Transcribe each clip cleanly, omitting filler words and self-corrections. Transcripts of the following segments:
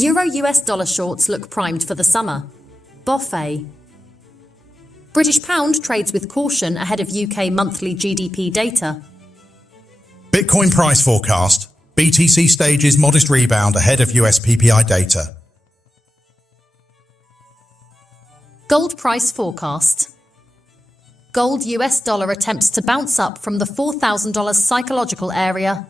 Euro US dollar shorts look primed for the summer. Buffet. British pound trades with caution ahead of UK monthly GDP data. Bitcoin price forecast. BTC stages modest rebound ahead of US PPI data. Gold price forecast. Gold US dollar attempts to bounce up from the $4,000 psychological area.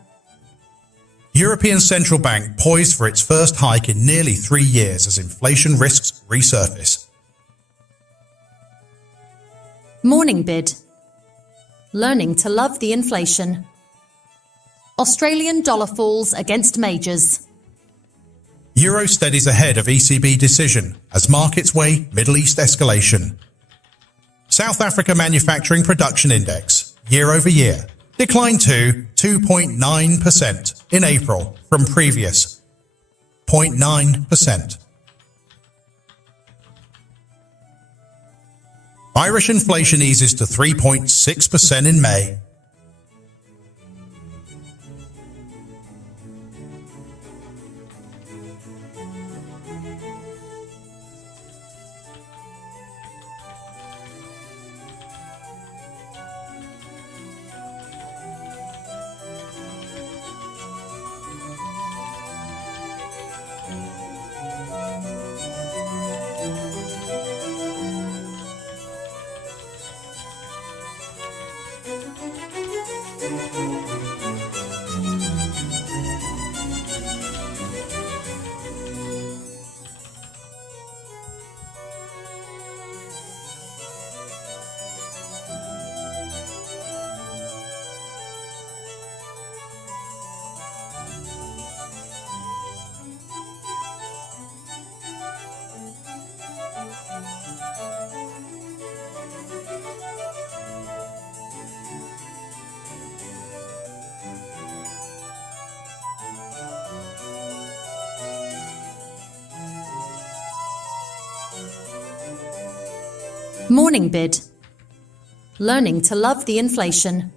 European Central Bank poised for its first hike in nearly 3 years as inflation risks resurface. Morning bid. Learning to love the inflation. Australian dollar falls against majors. Euro steadies ahead of ECB decision as markets weigh Middle East escalation. South Africa Manufacturing Production Index, year-over-year, declined to 2.9% in April from previous 0.9%. Irish inflation eases to 3.6% in May. Morning bid. Learning to love the inflation.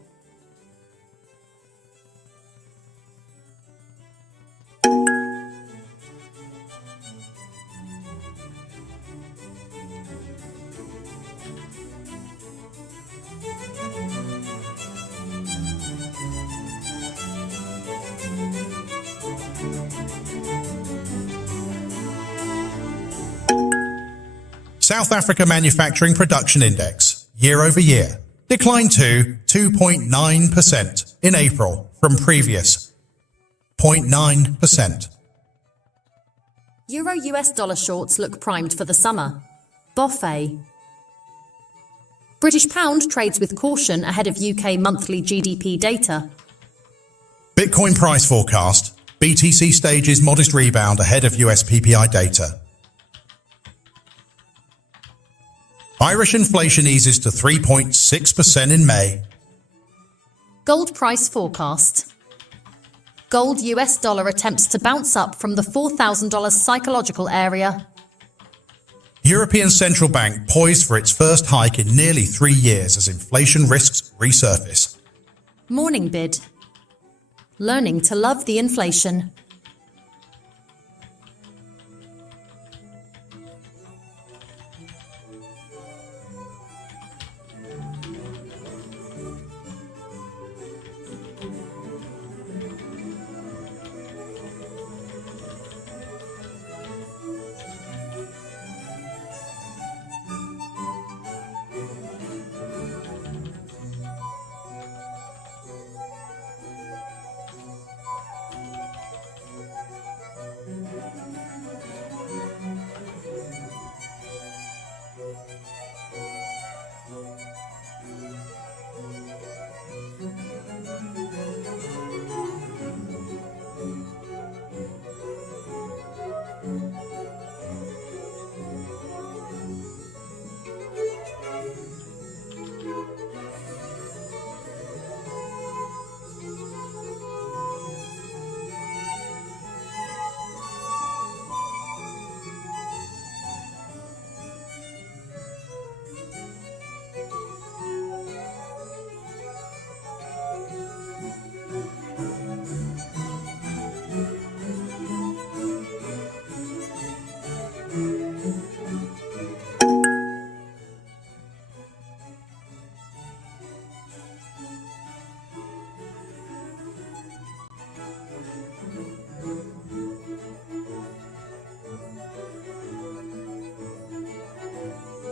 South Africa Manufacturing Production Index, year-over-year, declined to 2.9% in April from previous 0.9%. Euro US dollar shorts look primed for the summer. Buffet. British pound trades with caution ahead of UK monthly GDP data. Bitcoin price forecast. BTC stages modest rebound ahead of US PPI data. Irish inflation eases to 3.6% in May. Gold price forecast. Gold US dollar attempts to bounce up from the $4,000 psychological area. European Central Bank poised for its first hike in nearly 3 years as inflation risks resurface. Morning bid. Learning to love the inflation.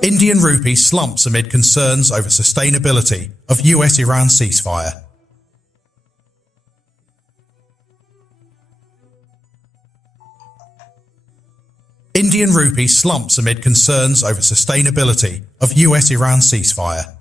Indian rupee slumps amid concerns over sustainability of US-Iran ceasefire. Indian rupee slumps amid concerns over sustainability of US-Iran ceasefire.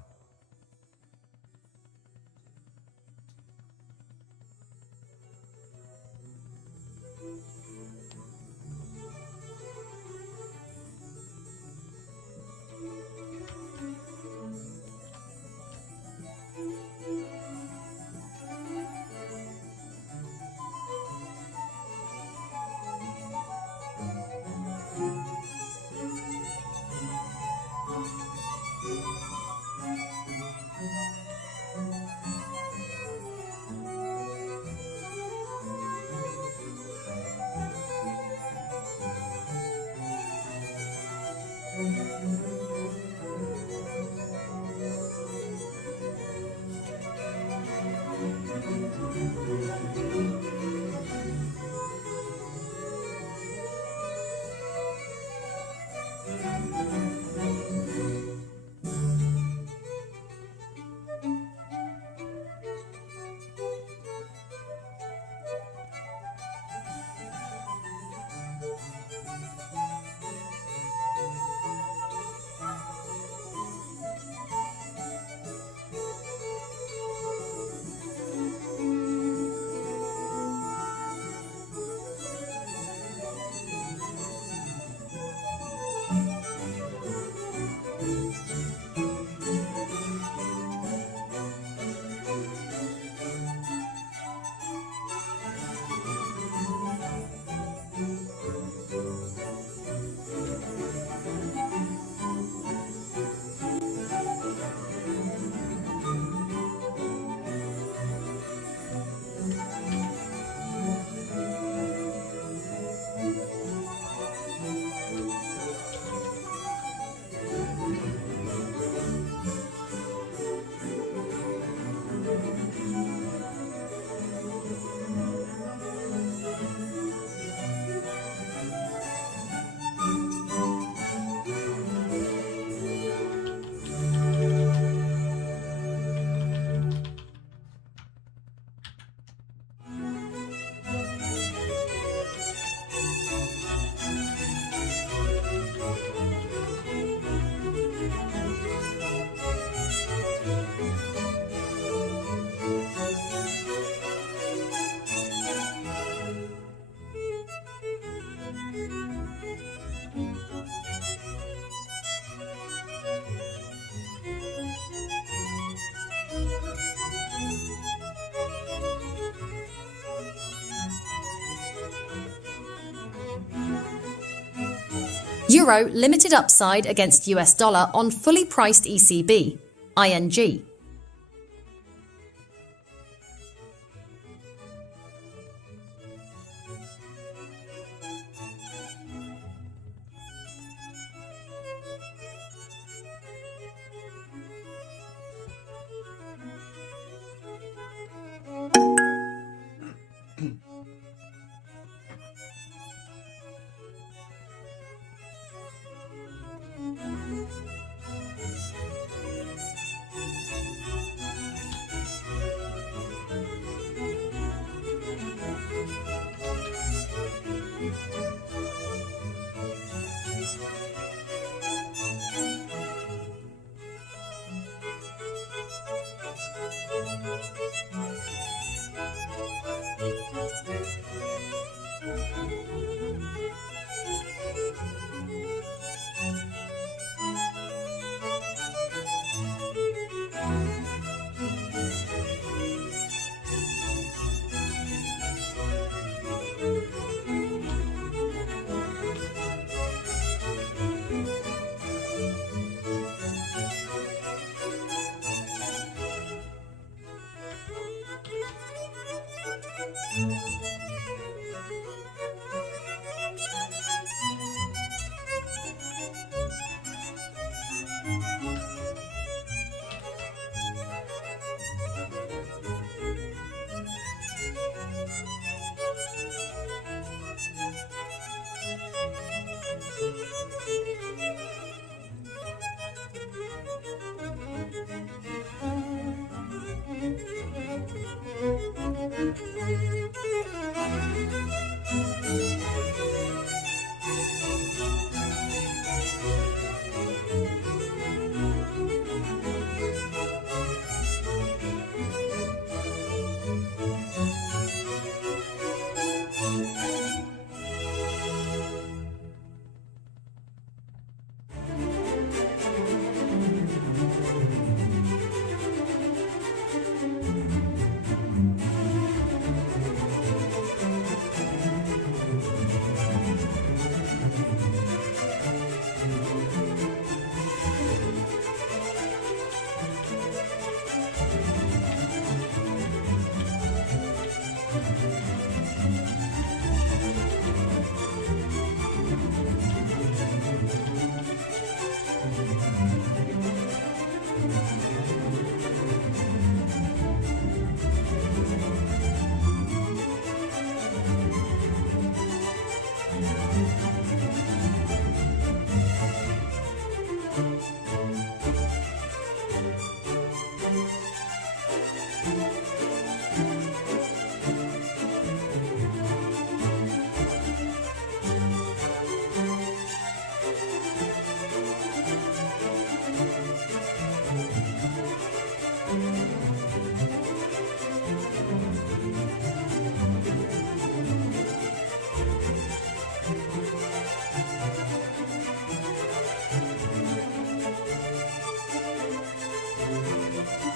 Euro limited upside against US dollar on fully priced ECB, ING.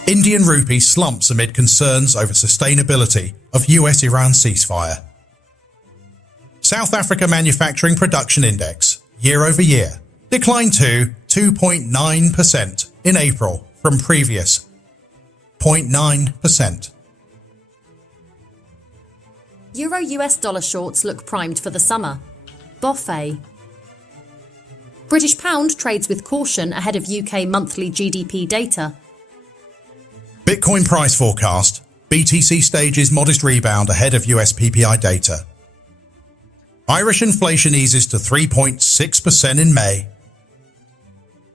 Indian rupee slumps amid concerns over sustainability of US-Iran ceasefire. South Africa Manufacturing Production Index, year-over-year, declined to 2.9% in April from previous 0.9%. Euro-US dollar shorts look primed for the summer. Buffet. British pound trades with caution ahead of UK monthly GDP data. Bitcoin price forecast. BTC stages modest rebound ahead of US PPI data. Irish inflation eases to 3.6% in May.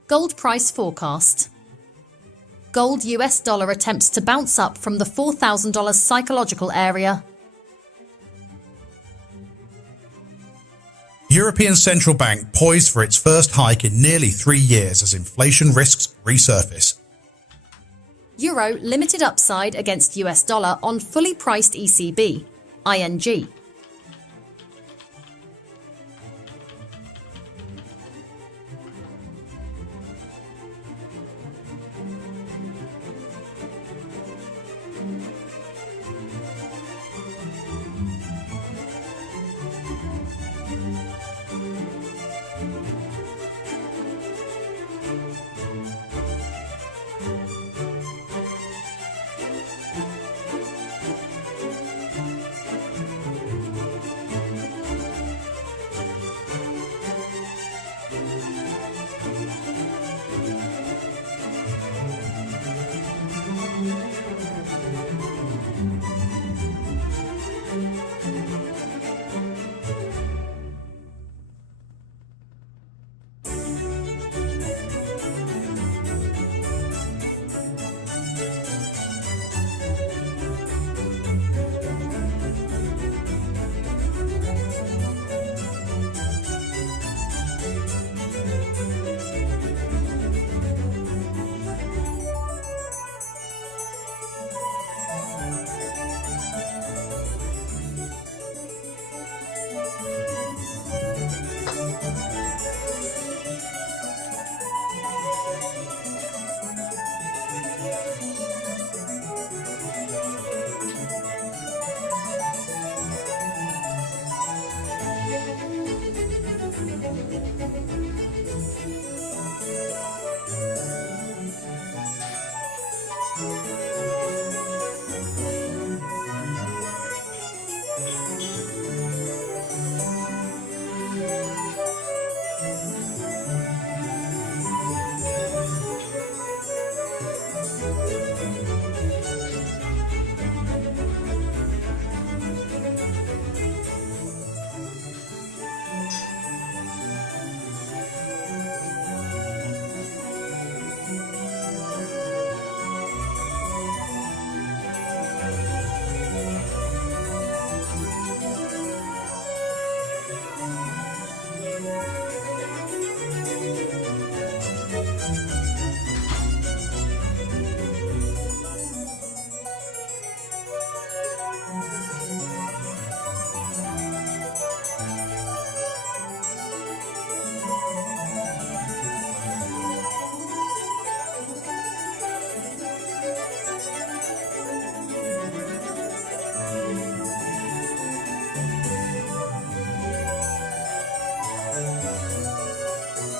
Gold price forecast. Gold US dollar attempts to bounce up from the $4,000 psychological area. European Central Bank poised for its first hike in nearly 3 years as inflation risks resurface. Euro limited upside against US dollar on fully priced ECB, ING.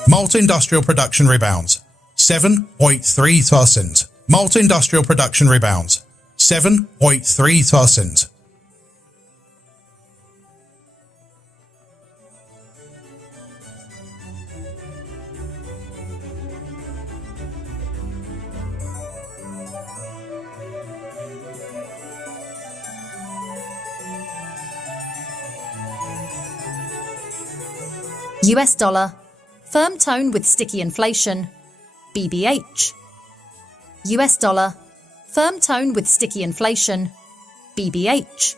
Malt industrial production rebounds 7.3%. Malt industrial production rebounds 7.3%. US dollar, firm tone with sticky inflation, BBH. US dollar, firm tone with sticky inflation, BBH.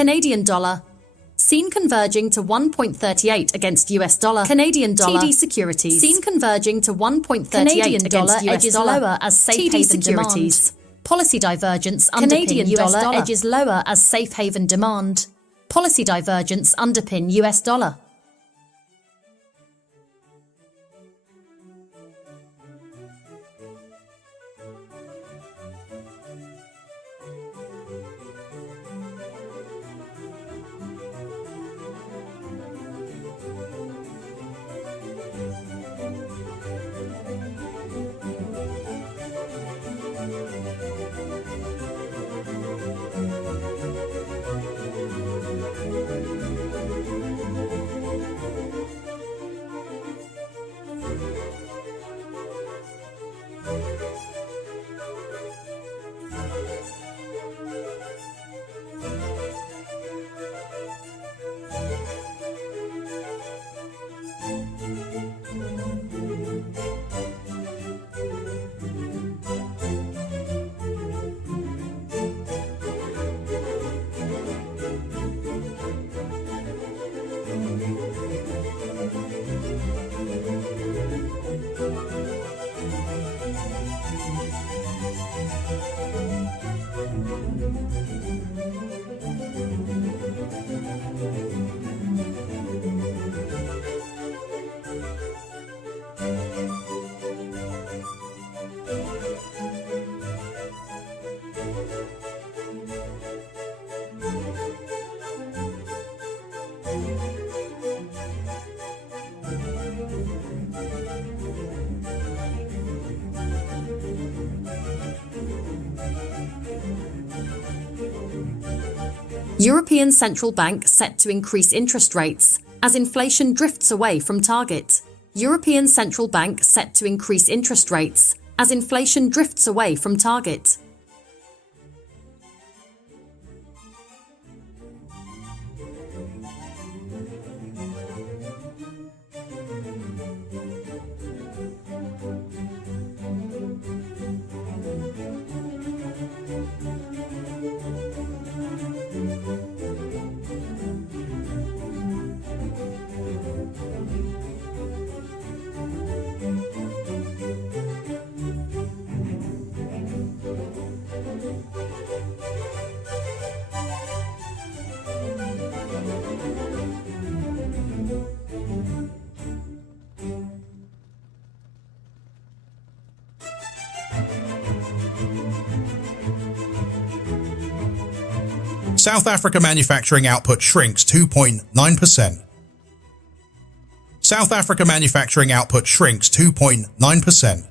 Canadian dollar. Seen converging to 1.38 against US dollar. Canadian dollar. TD securities. Seen converging to 1.38 Canadian dollar against US edges dollar. lower as safe TD haven securities. demand. Policy divergence Canadian underpin US dollar dollar. edges lower as safe haven demand. Policy divergence underpin US dollar. European Central Bank set to increase interest rates as inflation drifts away from target. European Central Bank set to increase interest rates as inflation drifts away from target. South Africa manufacturing output shrinks 2.9%. South Africa manufacturing output shrinks 2.9%.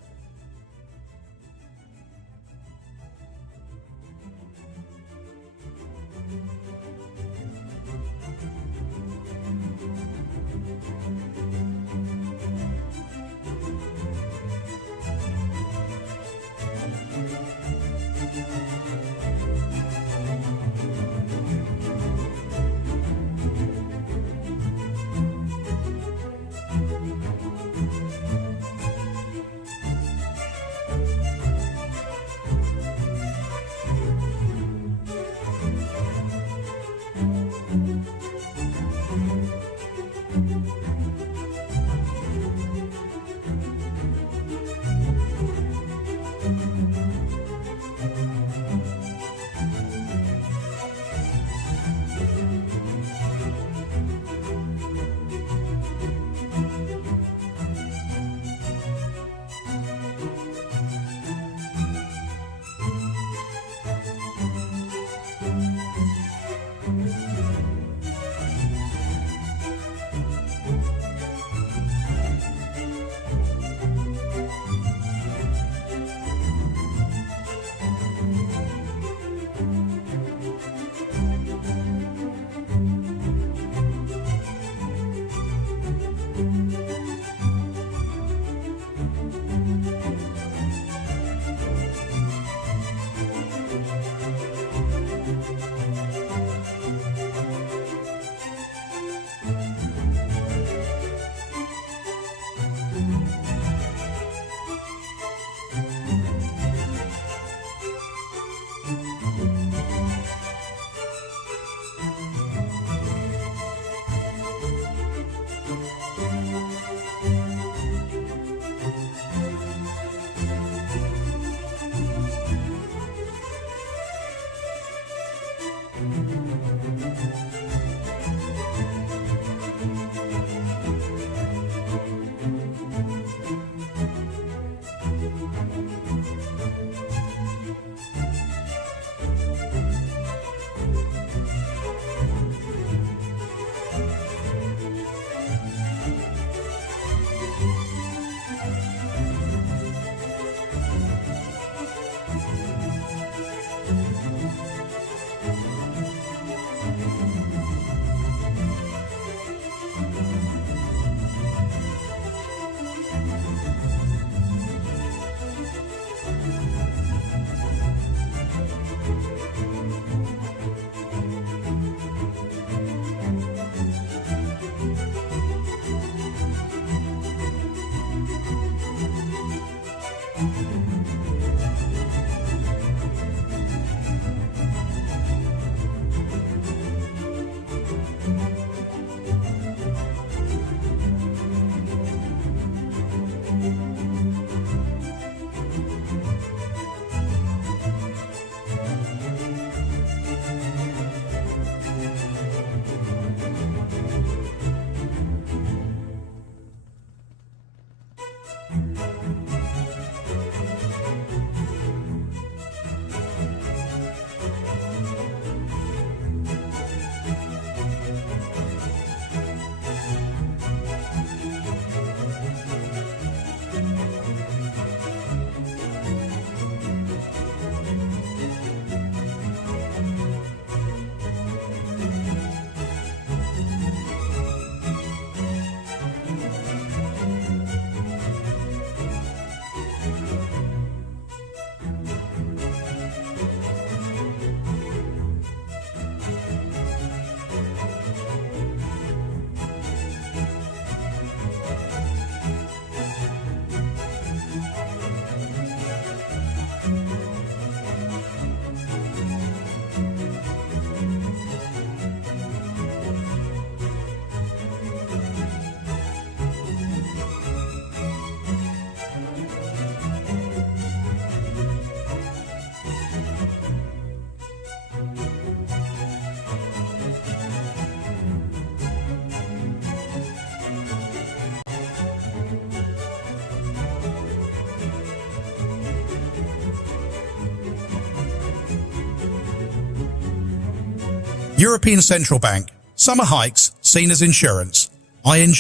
European Central Bank. Summer hikes seen as insurance. ING.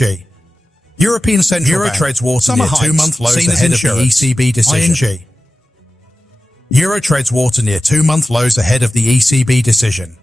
European Central Euro Bank. treads water Summer near hikes 2-month lows seen as ahead of the insurance. ECB decision. ING. Euro treads water near 2-month lows ahead of the ECB decision.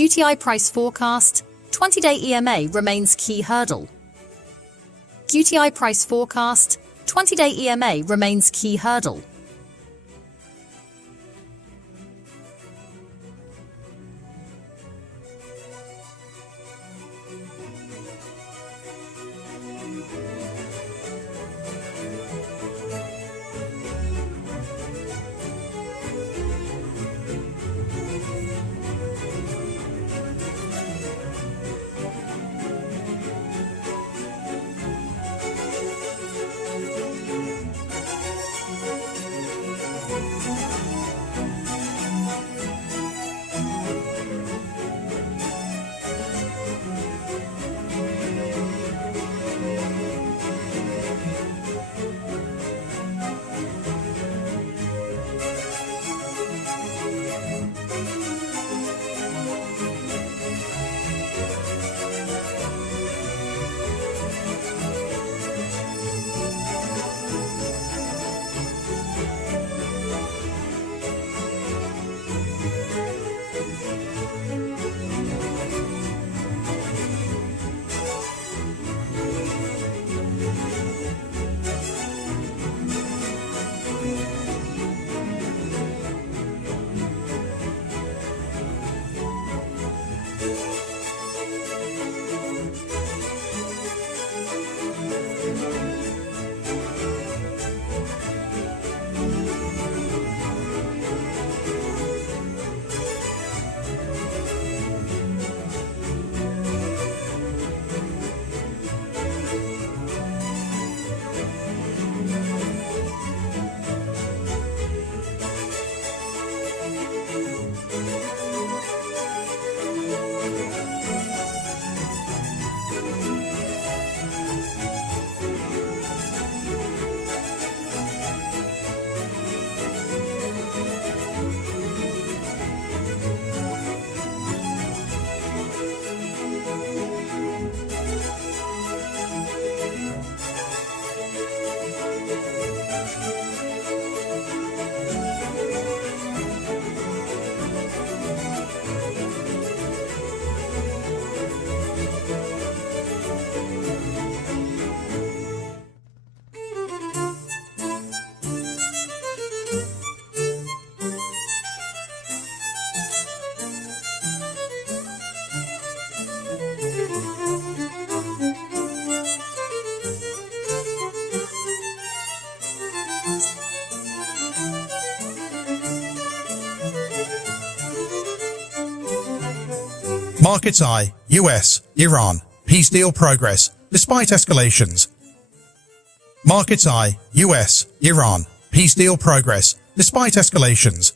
QTI price forecast, 20-day EMA remains key hurdle. QTI price forecast, 20-day EMA remains key hurdle. Markets eye, US, Iran, peace deal progress, despite escalations. Markets eye, US, Iran, peace deal progress, despite escalations.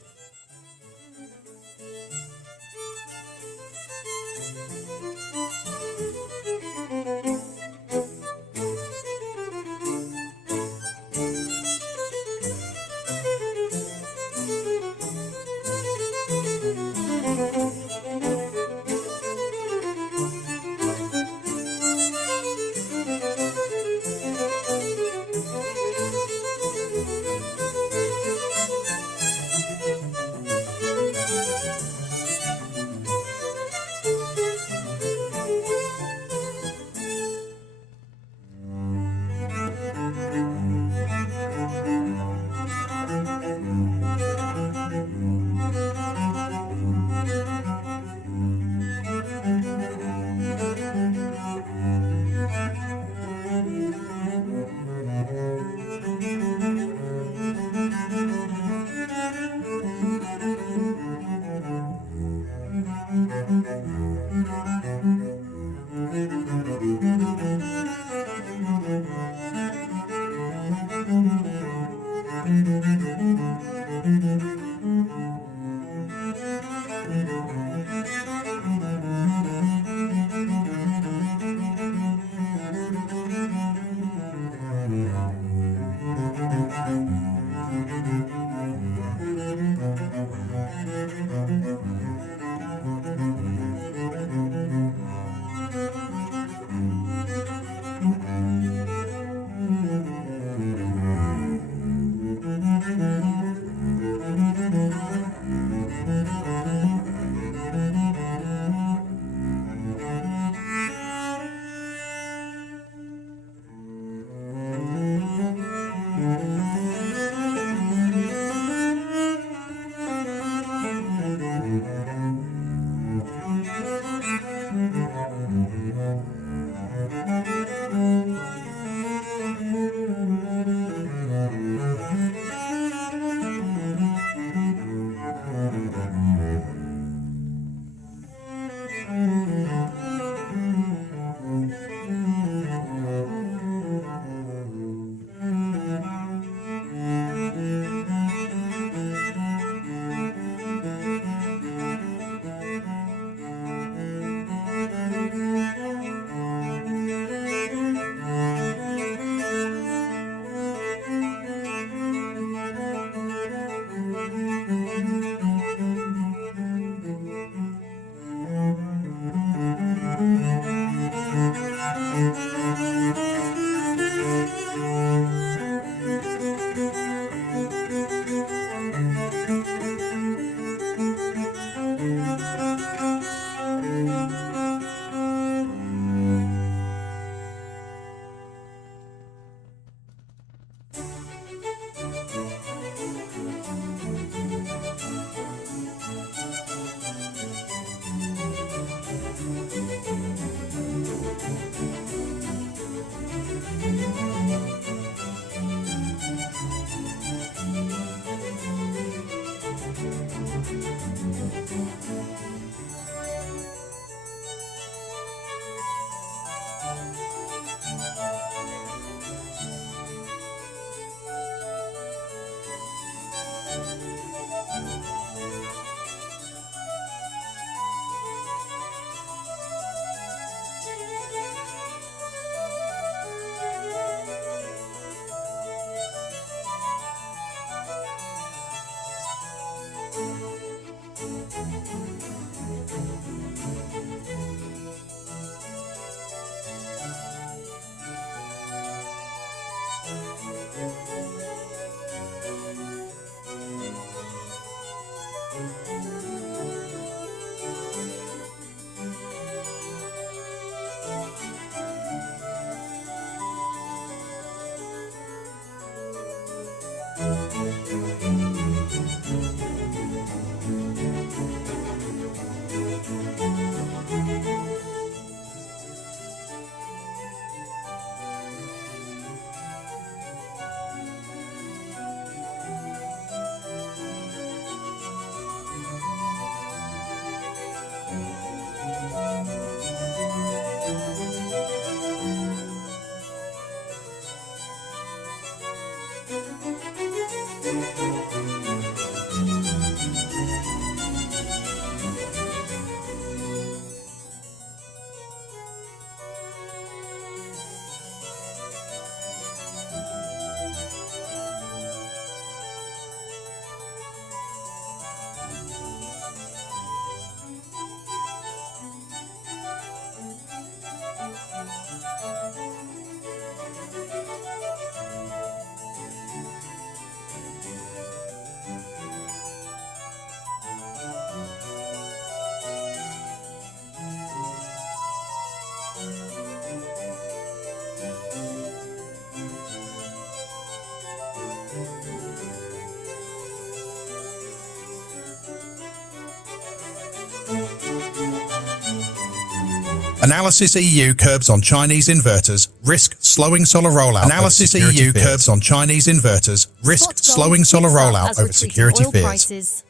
Analysis EU curbs on Chinese inverters risk slowing solar rollout. Analysis EU curbs on Chinese inverters risk slowing solar rollout over security fears.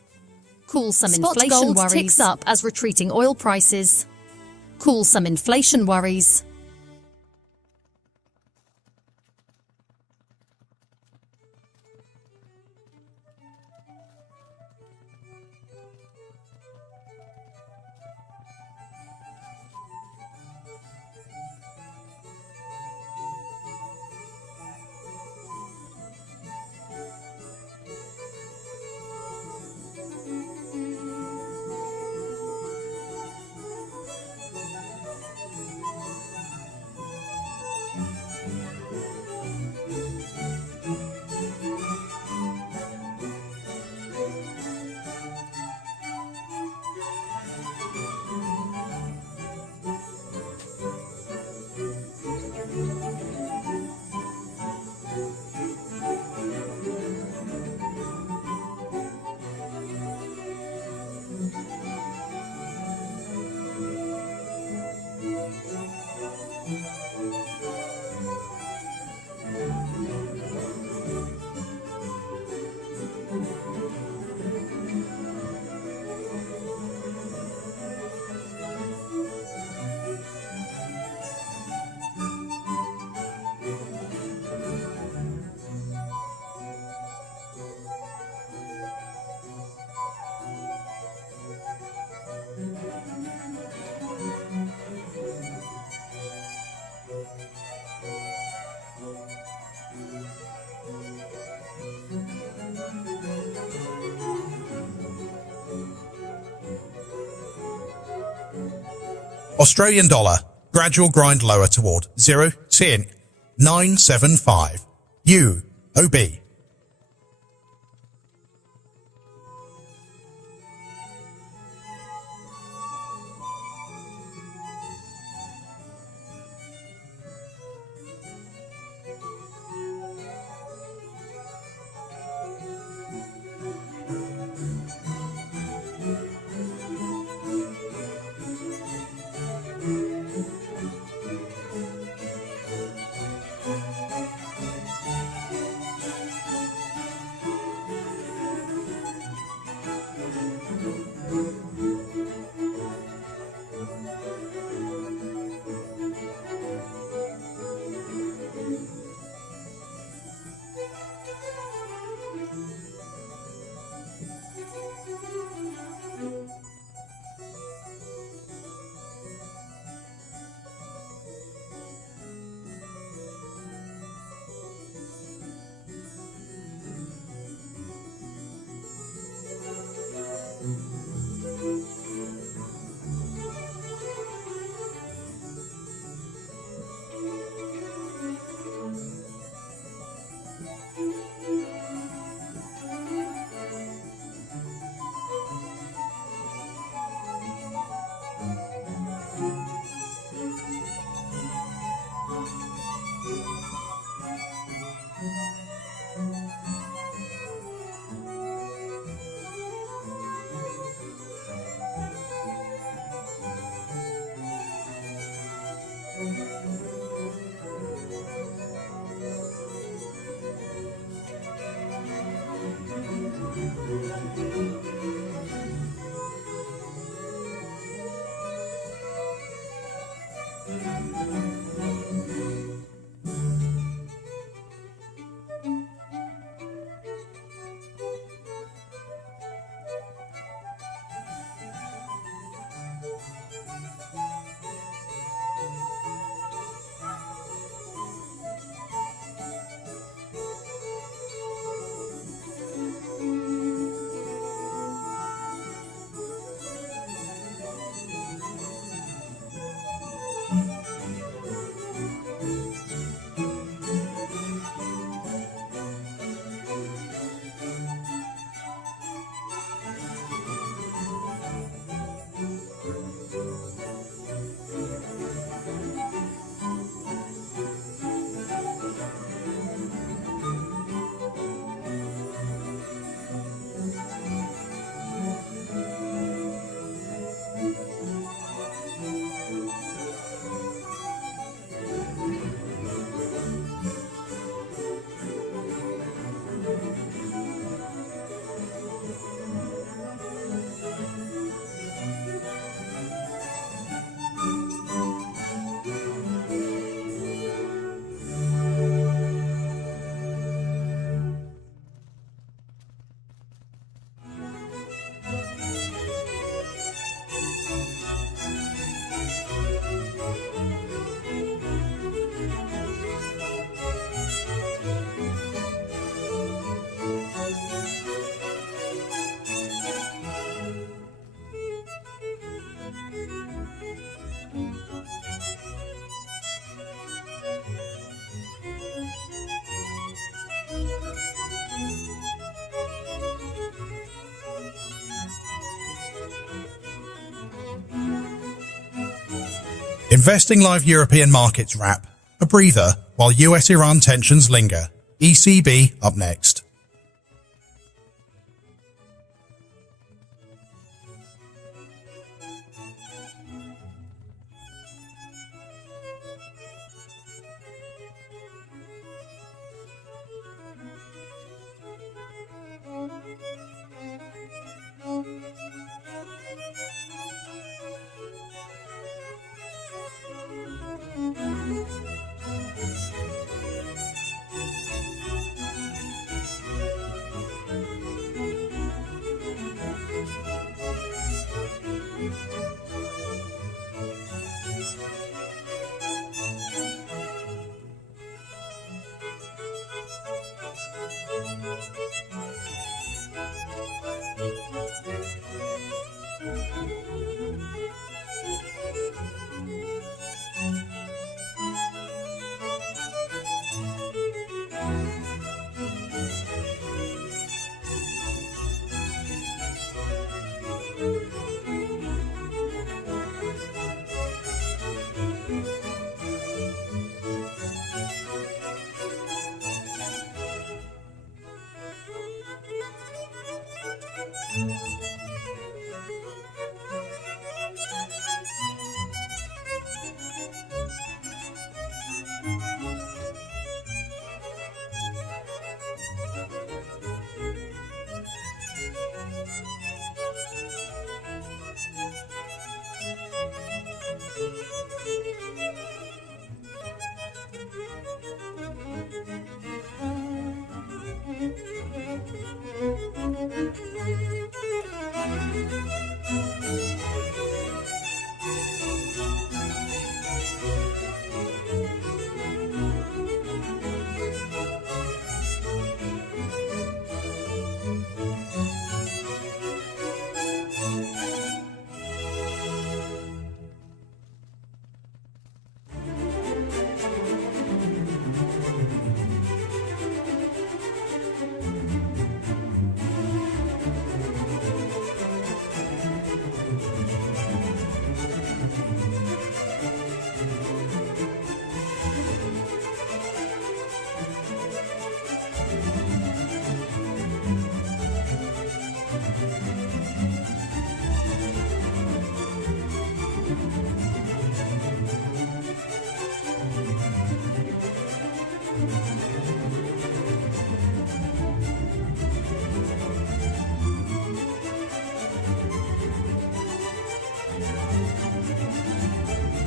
Cool some Spot inflation gold worries. ticks up as retreating oil prices. Cool some inflation worries. Australian dollar Gradual grind lower toward 0.975 UOB. Investing Live European Markets wrap, a breather while US-Iran tensions linger. ECB up next.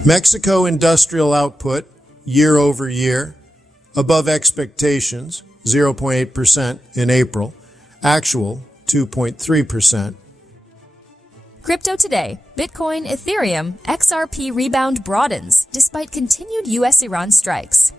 Mexico industrial output year over year, above expectations, 0.8% in April, actual 2.3%. Crypto today. Bitcoin, Ethereum, XRP rebound broadens despite continued US-Iran strikes.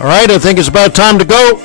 All right, I think it's about time to go.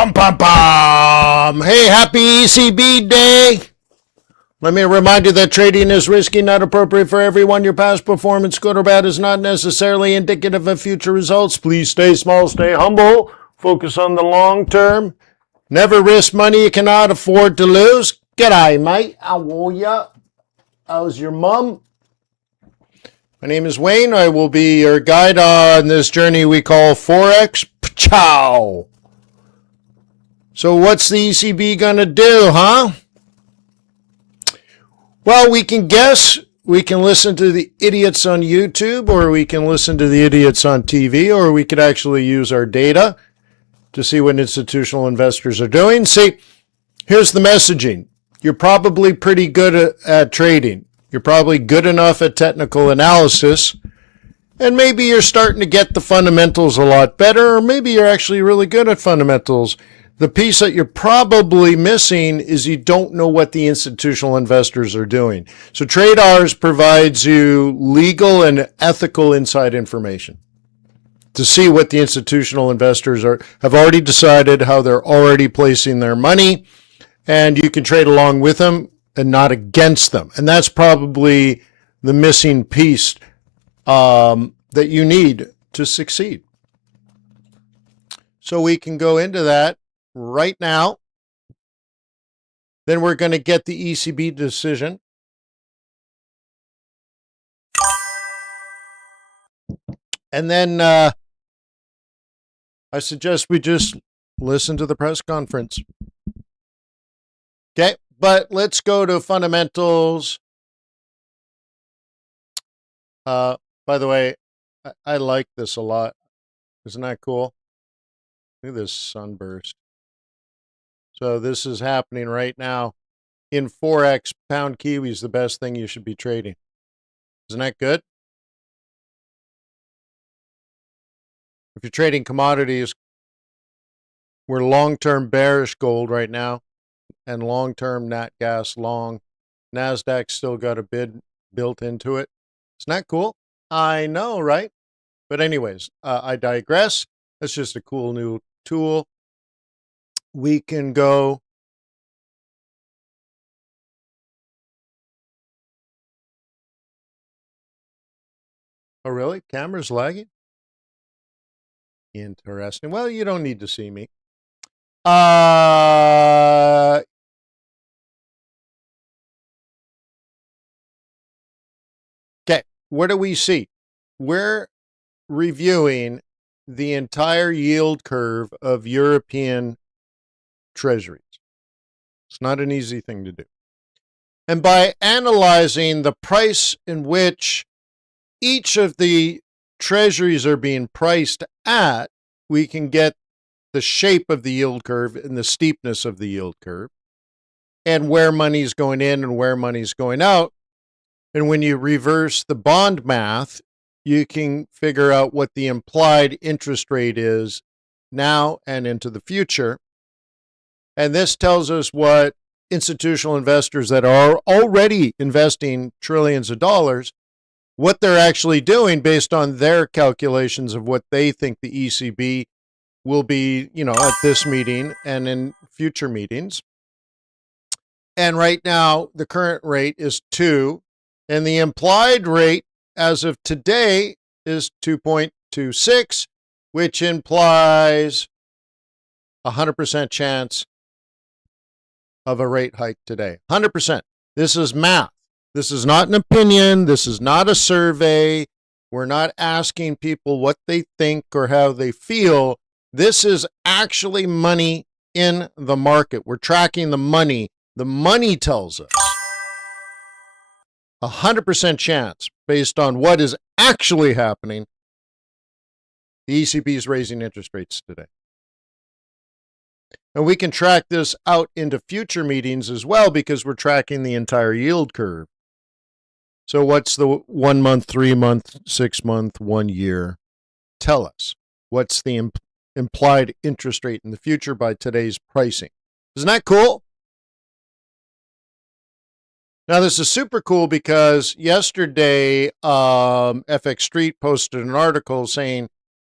Bum, bum, bum. Hey, happy ECB day. Let me remind you that trading is risky, not appropriate for everyone. Your past performance, good or bad, is not necessarily indicative of future results. Please stay small, stay humble, focus on the long term. Never risk money you cannot afford to lose. G'day, mate. How are ya? How's your mum? My name is Wayne. I will be your guide on this journey we call Forex. Ciao. So what's the ECB going to do, huh? Well, we can guess. We can listen to the idiots on YouTube, or we can listen to the idiots on TV, or we could actually use our data to see what institutional investors are doing. See, here's the messaging. You're probably pretty good at trading. You're probably good enough at technical analysis, and maybe you're starting to get the fundamentals a lot better, or maybe you're actually really good at fundamentals. The piece that you're probably missing is you don't know what the institutional investors are doing. So TradeRs provides you legal and ethical inside information to see what the institutional investors have already decided, how they're already placing their money, and you can trade along with them and not against them. And that's probably the missing piece that you need to succeed. So we can go into that right now. Then we're going to get the ECB decision. And then I suggest we just listen to the press conference. Okay, but let's go to fundamentals. By the way, I like this a lot. Isn't that cool? Look at this sunburst. So this is happening right now. In Forex, pound kiwi is the best thing you should be trading. Isn't that good? If you're trading commodities, we're long-term bearish gold right now and long-term nat gas long. NASDAQ still got a bid built into it. Isn't that cool? I know, right? But anyways, I digress. That's just a cool new tool. We can go Oh, really? Camera's lagging? Interesting. Well, you don't need to see me. Okay, what do we see? We're reviewing the entire yield curve of European treasuries. It's not an easy thing to do. And by analyzing the price in which each of the treasuries are being priced at, we can get the shape of the yield curve and the steepness of the yield curve and where money's going in and where money's going out. And when you reverse the bond math, you can figure out what the implied interest rate is now and into the future. And this tells us what institutional investors that are already investing trillions of dollars, what they're actually doing based on their calculations of what they think the ECB will be, at this meeting and in future meetings. And right now, the current rate is 2, and the implied rate as of today is 2.26, which implies 100% chance of a rate hike today. 100%. This is math. This is not an opinion. This is not a survey. We're not asking people what they think or how they feel. This is actually money in the market. We're tracking the money. The money tells us 100% chance based on what is actually happening. The ECB is raising interest rates today. And we can track this out into future meetings as well because we're tracking the entire yield curve. So what's the 1 month, 3 month, 6 month, 1 year? Tell us. What's the implied interest rate in the future by today's pricing? Isn't that cool? Now, this is super cool because yesterday, FX Street posted an article saying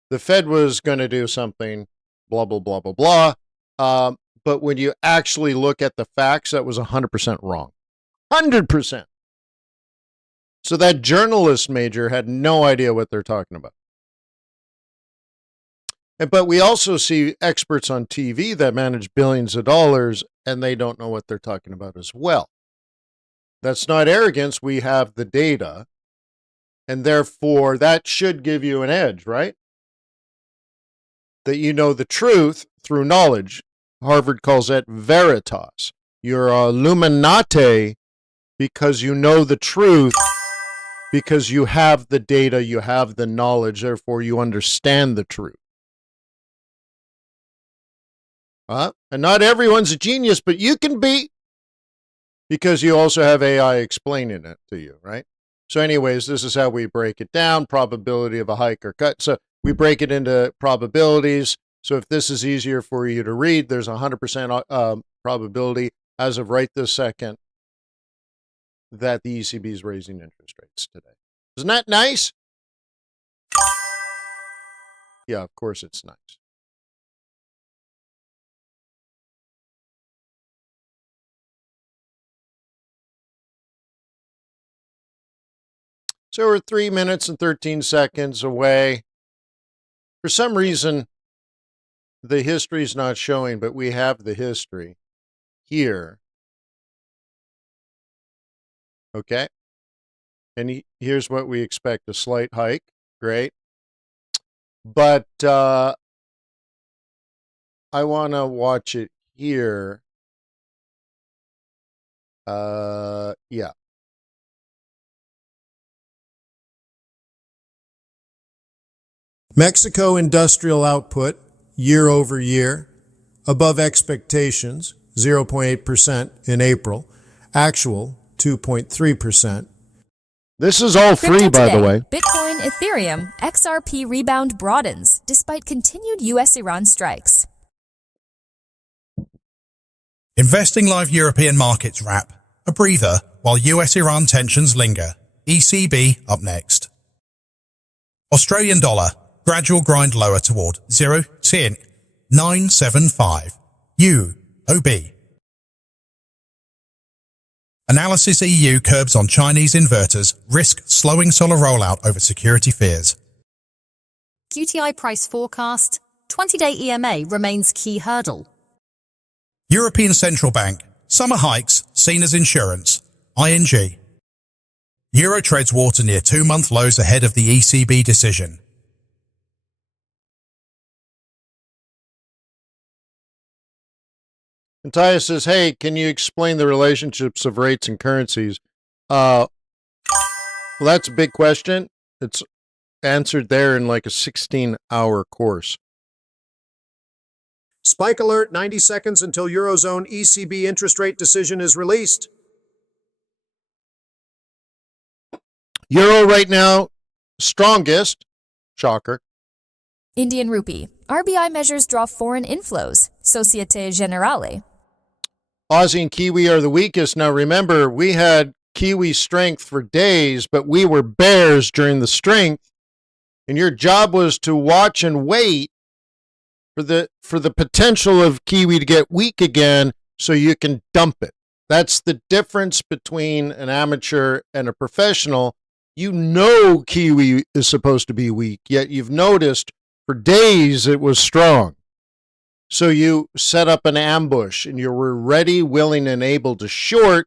the Fed was going to do something, blah, blah, blah, blah, blah. But when you actually look at the facts, that was 100% wrong. 100%. So that journalist major had no idea what they're talking about. But we also see experts on TV that manage billions of dollars, and they don't know what they're talking about as well. That's not arrogance. We have the data, and therefore that should give you an edge, right? That you know the truth through knowledge. Harvard calls that veritas. You're a illuminati because you know the truth, because you have the data, you have the knowledge, therefore you understand the truth. And not everyone's a genius, but you can be, because you also have AI explaining it to you, right? So anyways, this is how we break it down, probability of a hike or cut. So we break it into probabilities. So if this is easier for you to read, there's a 100% probability as of right this second that the ECB is raising interest rates today. Isn't that nice? Yeah, of course it's nice. So we're 3 minutes and 13 seconds away. For some reason, the history is not showing, but we have the history here. Okay. And here's what we expect, a slight hike. Great. But I want to watch it here. Yeah. Mexico industrial output year over year above expectations, 0.8% in April, actual 2.3%. This is all free, by the way. Bitcoin, Ethereum, XRP rebound broadens despite continued U.S.-Iran strikes. Investing Live European Markets wrap. A breather while US-Iran tensions linger. ECB up next. Australian dollar. Gradual grind lower toward 0.975. UOB. Analysis EU curbs on Chinese inverters risk slowing solar rollout over security fears. QTI price forecast, 20-day EMA remains key hurdle. European Central Bank. Summer hikes seen as insurance. ING. Euro treads water near 2-month lows ahead of the ECB decision. And Tyus says, hey, can you explain the relationships of rates and currencies? Well, that's a big question. It's answered there in like a 16-hour course. Spike alert, 90 seconds until Eurozone ECB interest rate decision is released. Euro right now, strongest. Shocker. Indian rupee. RBI measures draw foreign inflows. Societe Generale. Aussie and Kiwi are the weakest. Now remember, we had Kiwi strength for days, but we were bears during the strength. And your job was to watch and wait for the potential of Kiwi to get weak again so you can dump it. That's the difference between an amateur and a professional. You know Kiwi is supposed to be weak, yet you've noticed for days it was strong. So you set up an ambush and you were ready, willing, and able to short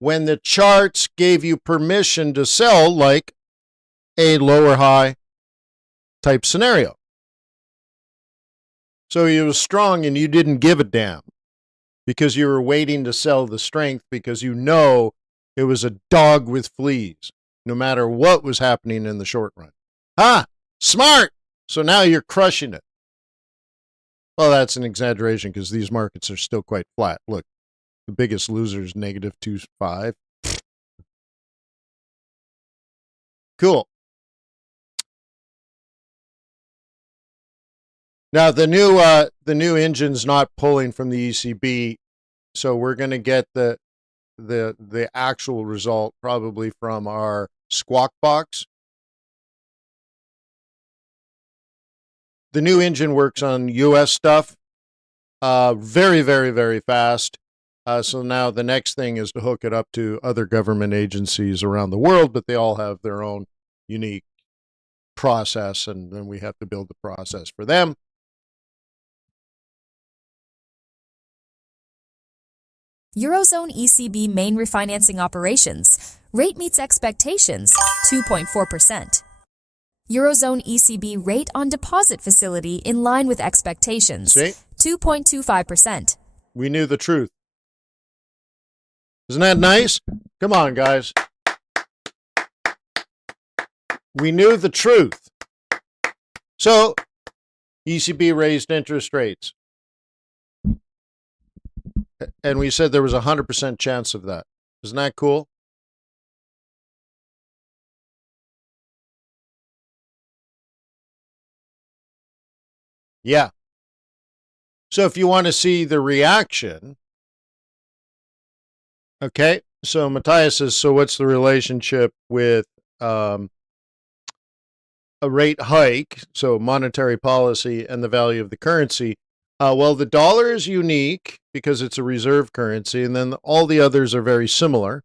when the charts gave you permission to sell, like a lower high type scenario. So you was strong and you didn't give a damn because you were waiting to sell the strength because you know it was a dog with fleas, no matter what was happening in the short run. Smart! So now you're crushing it. Well, that's an exaggeration because these markets are still quite flat. Look, the biggest loser is negative 2.5. Cool. Now the new engine's not pulling from the ECB, so we're going to get the actual result probably from our Squawk Box. The new engine works on U.S. stuff, very, very, very fast. So now the next thing is to hook it up to other government agencies around the world, but they all have their own unique process, and then we have to build the process for them. Eurozone ECB main refinancing operations. Rate meets expectations, 2.4%. Eurozone ECB rate on deposit facility in line with expectations, See? 2.25%. We knew the truth. Isn't that nice? Come on, guys. We knew the truth. So, ECB raised interest rates. And we said there was a 100% chance of that. Isn't that cool? Yeah. So if you want to see the reaction, okay, so Matthias says, so what's the relationship with a rate hike, so monetary policy, and the value of the currency? Well, the dollar is unique because it's a reserve currency, and then all the others are very similar.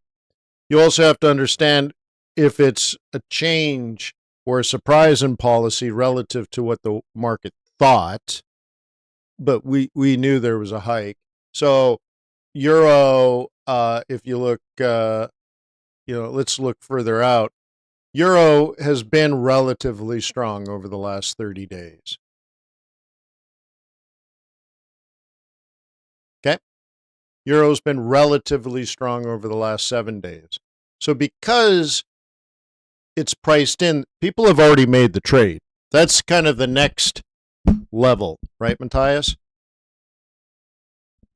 You also have to understand if it's a change or a surprise in policy relative to what the market thought, but we knew there was a hike. So euro, if you look, let's look further out. Euro has been relatively strong over the last 30 days. Okay? Euro's been relatively strong over the last 7 days. So because it's priced in, people have already made the trade. That's kind of the next level, right, Matthias?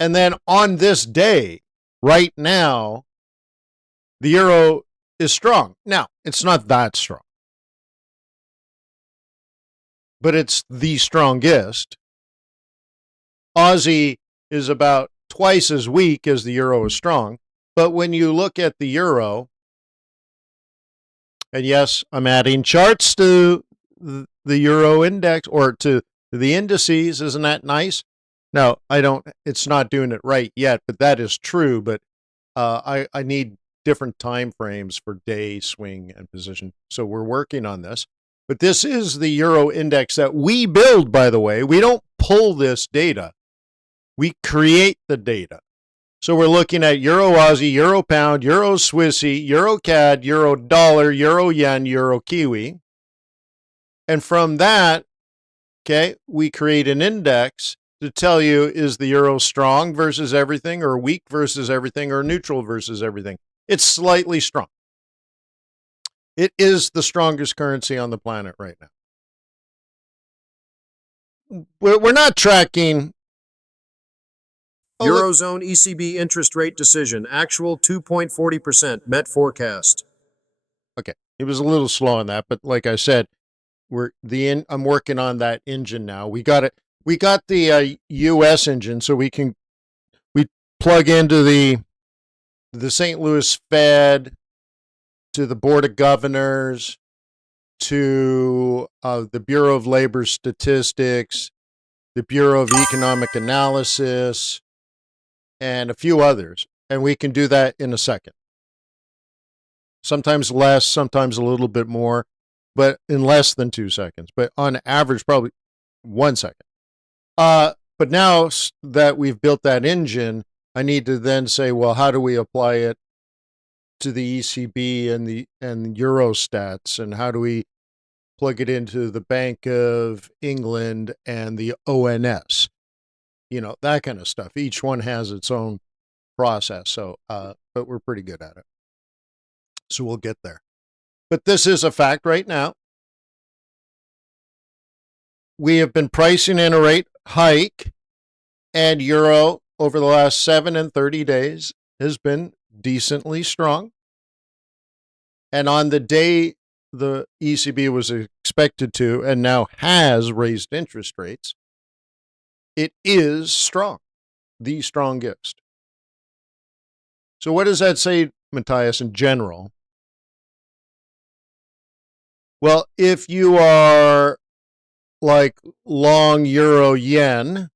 And then on this day, right now, the euro is strong. Now, it's not that strong, but it's the strongest. Aussie is about twice as weak as the euro is strong. But when you look at the euro, and yes, I'm adding charts to the euro index or to the indices. Isn't that nice? No, it's not doing it right yet, but that is true. But I need different time frames for day, swing, and position. So we're working on this. But this is the euro index that we build, by the way. We don't pull this data. We create the data. So we're looking at Euro Aussie, Euro Pound, Euro Swissy, Euro CAD, Euro Dollar, Euro Yen, Euro Kiwi. And from that, okay, we create an index to tell you, is the euro strong versus everything, or weak versus everything, or neutral versus everything? It's slightly strong. It is the strongest currency on the planet right now. We're not tracking. Eurozone ECB interest rate decision. Actual 2.40%. Met forecast. Okay, it was a little slow on that, but like I said, I'm working on that engine now. We got it. We got the U.S. engine, so we plug into the St. Louis Fed, to the Board of Governors, to the Bureau of Labor Statistics, the Bureau of Economic Analysis, and a few others. And we can do that in a second. Sometimes less, sometimes a little bit more, but in less than 2 seconds. But on average, probably 1 second. But now that we've built that engine, I need to then say, well, how do we apply it to the ECB and Eurostats, and how do we plug it into the Bank of England and the ONS? That kind of stuff. Each one has its own process. So, but we're pretty good at it. So we'll get there. But this is a fact right now. We have been pricing in a rate hike, and euro over the last 7 and 30 days has been decently strong. And on the day the ECB was expected to, and now has raised interest rates, it is strong, the strongest. So what does that say, Matthias, in general? Well, if you are like long euro yen,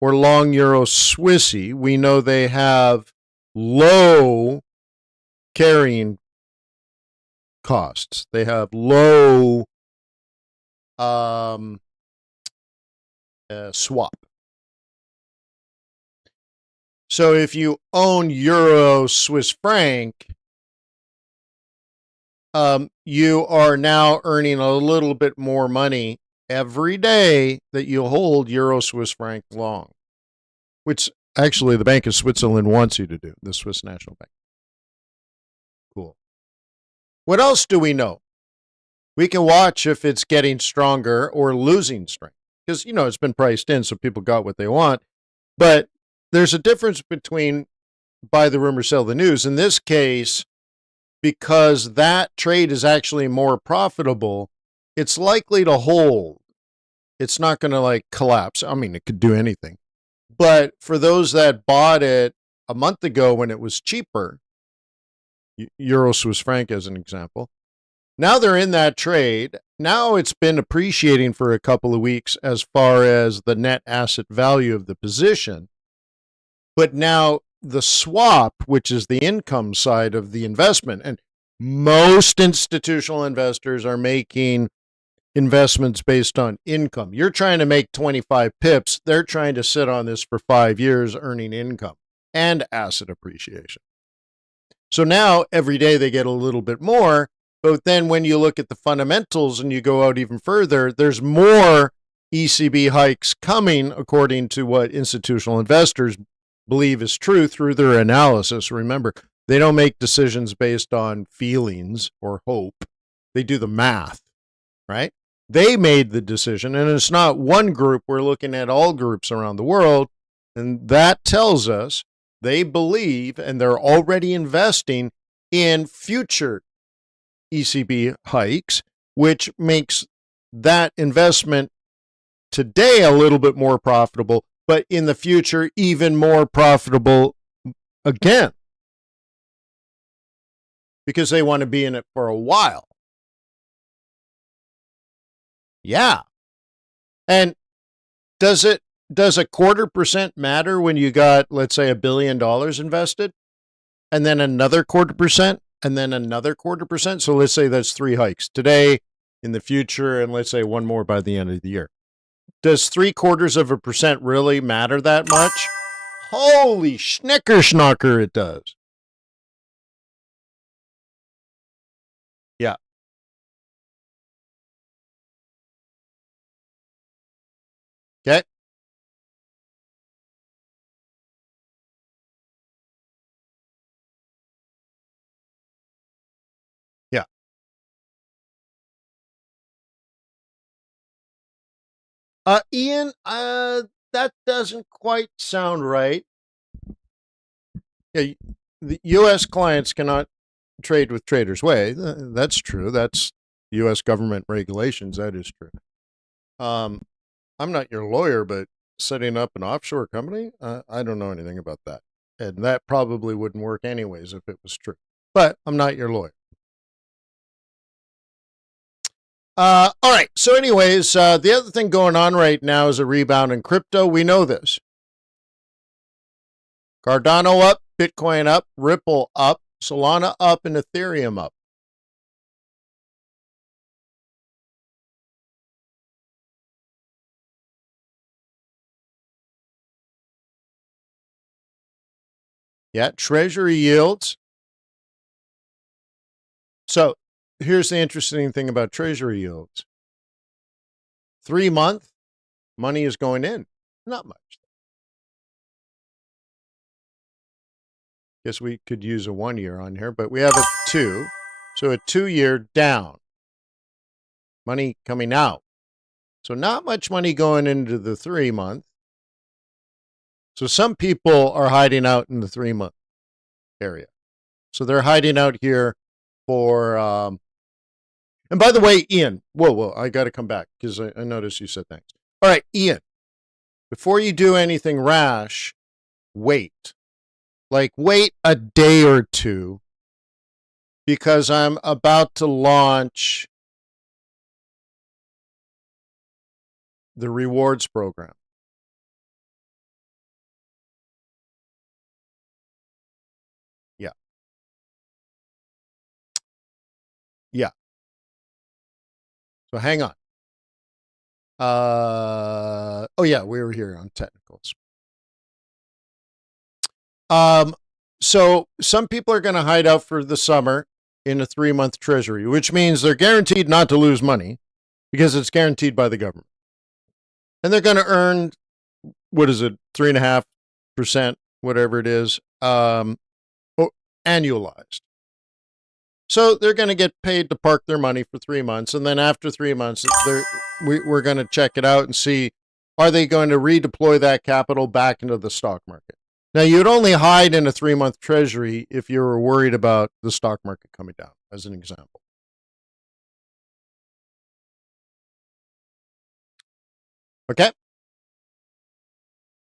or long Euro Swissy, we know they have low carrying costs. They have low swap. So if you own Euro Swiss franc, you are now earning a little bit more money every day that you hold Euro Swiss franc long, which actually the Bank of Switzerland wants you to do, the Swiss National Bank. Cool. What else do we know? We can watch if it's getting stronger or losing strength because, it's been priced in, so people got what they want. But there's a difference between buy the rumor, sell the news. In this case, because that trade is actually more profitable, it's likely to hold. It's not going to collapse. I mean, it could do anything. But for those that bought it a month ago when it was cheaper, Euro Swiss franc as an example, now they're in that trade. Now it's been appreciating for a couple of weeks as far as the net asset value of the position. But now the swap, which is the income side of the investment, and most institutional investors are making investments based on income. You're trying to make 25 pips. They're trying to sit on this for 5 years earning income and asset appreciation. So now every day they get a little bit more. But then when you look at the fundamentals and you go out even further, there's more ECB hikes coming according to what institutional investors believe is true through their analysis. Remember, they don't make decisions based on feelings or hope. They do the math, right? They made the decision, and it's not one group. We're looking at all groups around the world, and that tells us they believe and they're already investing in future ECB hikes, which makes that investment today a little bit more profitable, but in the future, even more profitable again, because they want to be in it for a while. Yeah. And does a 0.25% matter when you got, let's say, $1 billion invested, and then another 0.25%, and then another 0.25%? So let's say that's 3 hikes today, in the future, and let's say one more by the end of the year. Does 0.75% really matter that much? Holy schnicker-schnocker, it does. Yeah. Okay. Yeah. Ian, that doesn't quite sound right. Yeah, the U.S. clients cannot trade with Trader's Way. That's true. That's U.S. government regulations. That is true. I'm not your lawyer, but setting up an offshore company, I don't know anything about that. And that probably wouldn't work anyways if it was true. But I'm not your lawyer. All right. So anyways, the other thing going on right now is a rebound in crypto. We know this. Cardano up, Bitcoin up, Ripple up, Solana up, and Ethereum up. Yeah, Treasury yields. So here's the interesting thing about Treasury yields. 3-month, money is going in. Not much. Guess we could use a 1 year on here, but we have a 2. So a 2-year down. Money coming out. So not much money going into the 3-month. So some people are hiding out in the 3-month area. So they're hiding out here for, and by the way, Ian, whoa, I got to come back because I noticed you said thanks. All right, Ian, before you do anything rash, wait. Wait a day or two, because I'm about to launch the rewards program. Yeah. So hang on. Oh yeah, we were here on technicals. So some people are going to hide out for the summer in a 3-month treasury, which means they're guaranteed not to lose money because it's guaranteed by the government. And they're going to earn, what is it, 3.5%, whatever it is, annualized. So they're going to get paid to park their money for 3 months. And then after 3 months, we're going to check it out and see, are they going to redeploy that capital back into the stock market? Now, you'd only hide in a 3-month treasury if you were worried about the stock market coming down, as an example. Okay?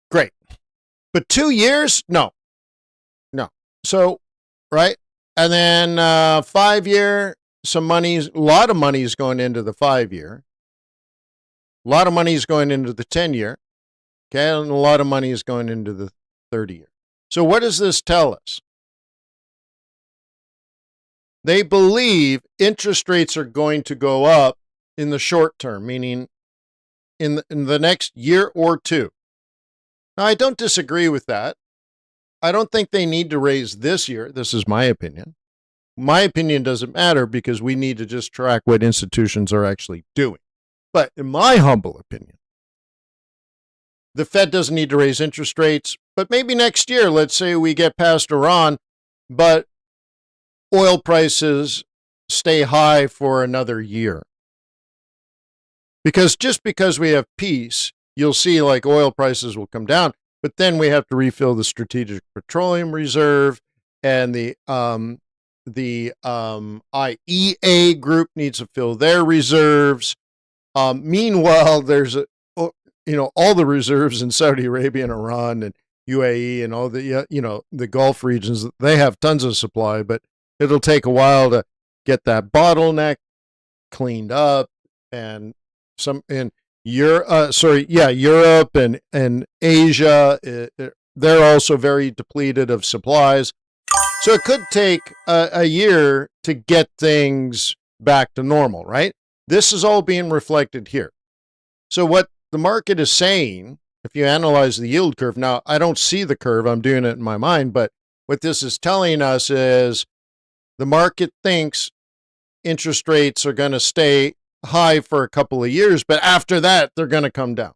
Great. But 2 years? No. No. So, right? And then 5-year, a lot of money is going into the 5-year. A lot of money is going into the 10-year. Okay? And a lot of money is going into the 30-year. So what does this tell us? They believe interest rates are going to go up in the short term, meaning in the next year or two. Now, I don't disagree with that. I don't think they need to raise this year. This is my opinion. My opinion doesn't matter because we need to just track what institutions are actually doing. But in my humble opinion, the Fed doesn't need to raise interest rates, but maybe next year, let's say we get past Iran, but oil prices stay high for another year. Because just because we have peace, you'll see like oil prices will come down, but then we have to refill the Strategic Petroleum Reserve, and the IEA group needs to fill their reserves. Meanwhile, there's all the reserves in Saudi Arabia and Iran and UAE and all the the Gulf regions. They have tons of supply, but it'll take a while to get that bottleneck cleaned up. And Europe and Asia, they're also very depleted of supplies. So it could take a year to get things back to normal, right? This is all being reflected here. So what the market is saying, if you analyze the yield curve, now I don't see the curve, I'm doing it in my mind, but what this is telling us is the market thinks interest rates are going to stay high for a couple of years, but after that, they're going to come down.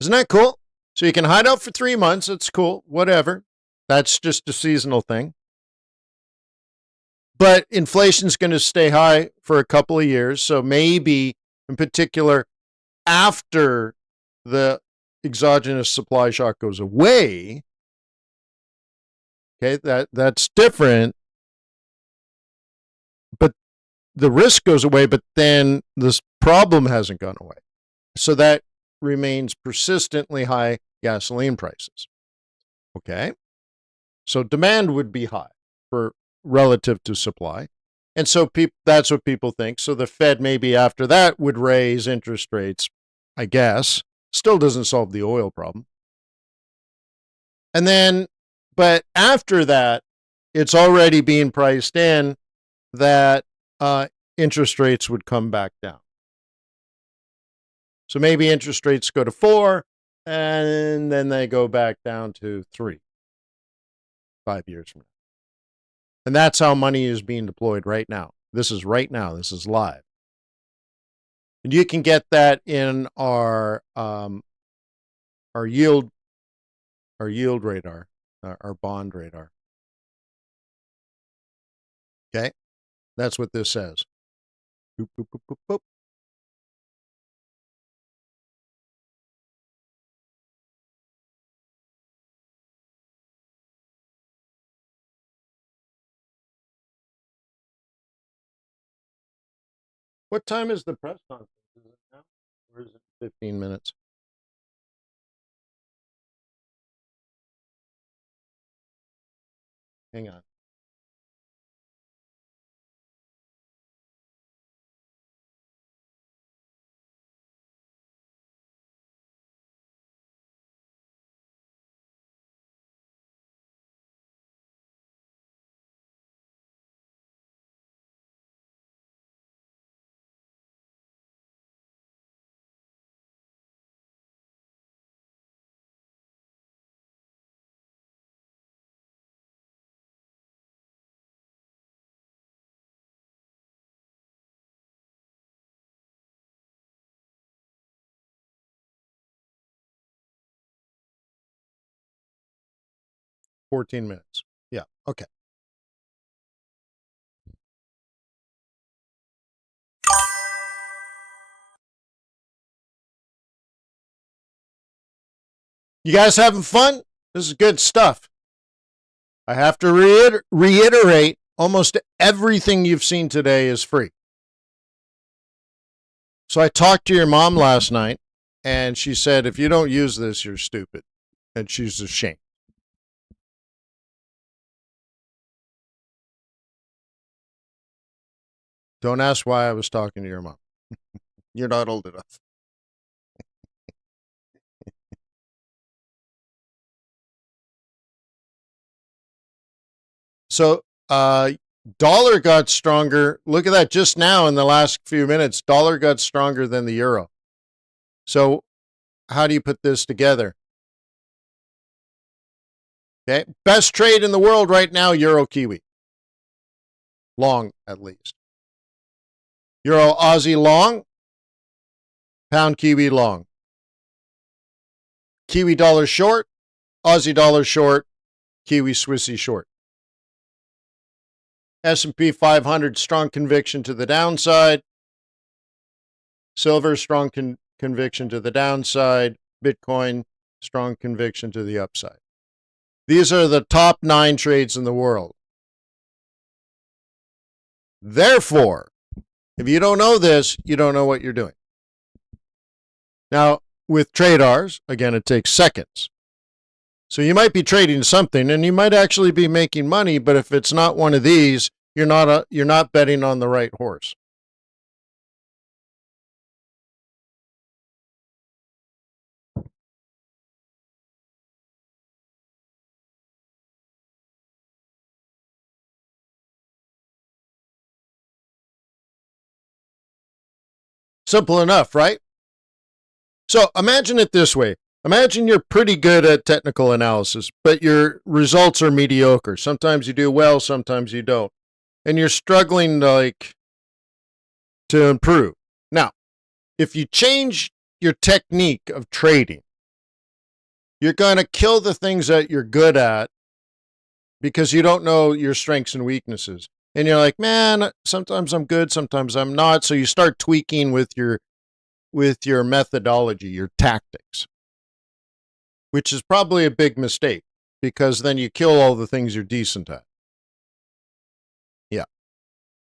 Isn't that cool? So you can hide out for 3 months. It's cool. Whatever. That's just a seasonal thing. But inflation's going to stay high for a couple of years. So maybe, in particular, after the exogenous supply shock goes away, okay, that's different. But the risk goes away, but then this problem hasn't gone away. So that remains persistently high gasoline prices. Okay? So demand would be high for relative to supply. And so that's what people think. So the Fed maybe after that would raise interest rates, I guess. Still doesn't solve the oil problem. And then, but after that, it's already being priced in that interest rates would come back down. So maybe interest rates go to 4, and then they go back down to 3, 5 years from now. And that's how money is being deployed right now. This is right now. This is live. And you can get that in our yield radar, our bond radar. Okay? That's what this says. Boop, boop, boop, boop, boop. What time is the press conference? Is it now? Or is it 15 minutes? Hang on. 14 minutes. Yeah, okay. You guys having fun? This is good stuff. I have to reiterate, almost everything you've seen today is free. So I talked to your mom last night, and she said, if you don't use this, you're stupid. And she's ashamed. Don't ask why I was talking to your mom. You're not old enough. So, dollar got stronger. Look at that. Just now in the last few minutes, dollar got stronger than the euro. So how do you put this together? Okay. Best trade in the world right now, Euro Kiwi. Long, at least. Euro Aussie long. Pound Kiwi long. Kiwi dollar short. Aussie dollar short. Kiwi Swissy short. S&P 500, strong conviction to the downside. Silver, strong conviction to the downside. Bitcoin, strong conviction to the upside. These are the top 9 trades in the world. Therefore, if you don't know this, you don't know what you're doing. Now, with TradeRs, again, it takes seconds. So you might be trading something and you might actually be making money, but if it's not one of these, you're not betting on the right horse. Simple enough, right? So imagine it this way. Imagine you're pretty good at technical analysis, but your results are mediocre. Sometimes you do well, sometimes you don't. And you're struggling to improve. Now, if you change your technique of trading, you're going to kill the things that you're good at because you don't know your strengths and weaknesses. And you're like, man, sometimes I'm good, sometimes I'm not. So you start tweaking with your methodology, your tactics, which is probably a big mistake because then you kill all the things you're decent at. Yeah.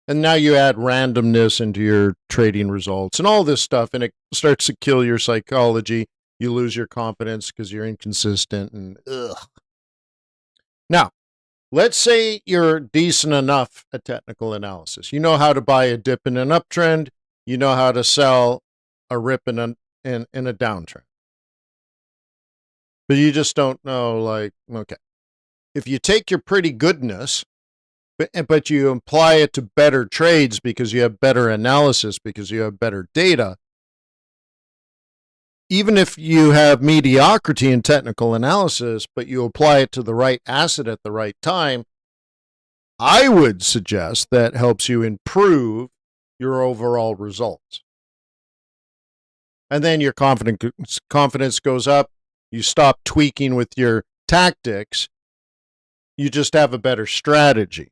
And now you add randomness into your trading results and all this stuff, and it starts to kill your psychology. You lose your confidence because you're inconsistent and ugh. Now, let's say you're decent enough at technical analysis. You know how to buy a dip in an uptrend. You know how to sell a rip in a downtrend. But you just don't know, okay. If you take your pretty goodness, but you apply it to better trades because you have better analysis, because you have better data, even if you have mediocrity in technical analysis, but you apply it to the right asset at the right time, I would suggest that helps you improve your overall results. And then your confidence goes up. You stop tweaking with your tactics. You just have a better strategy.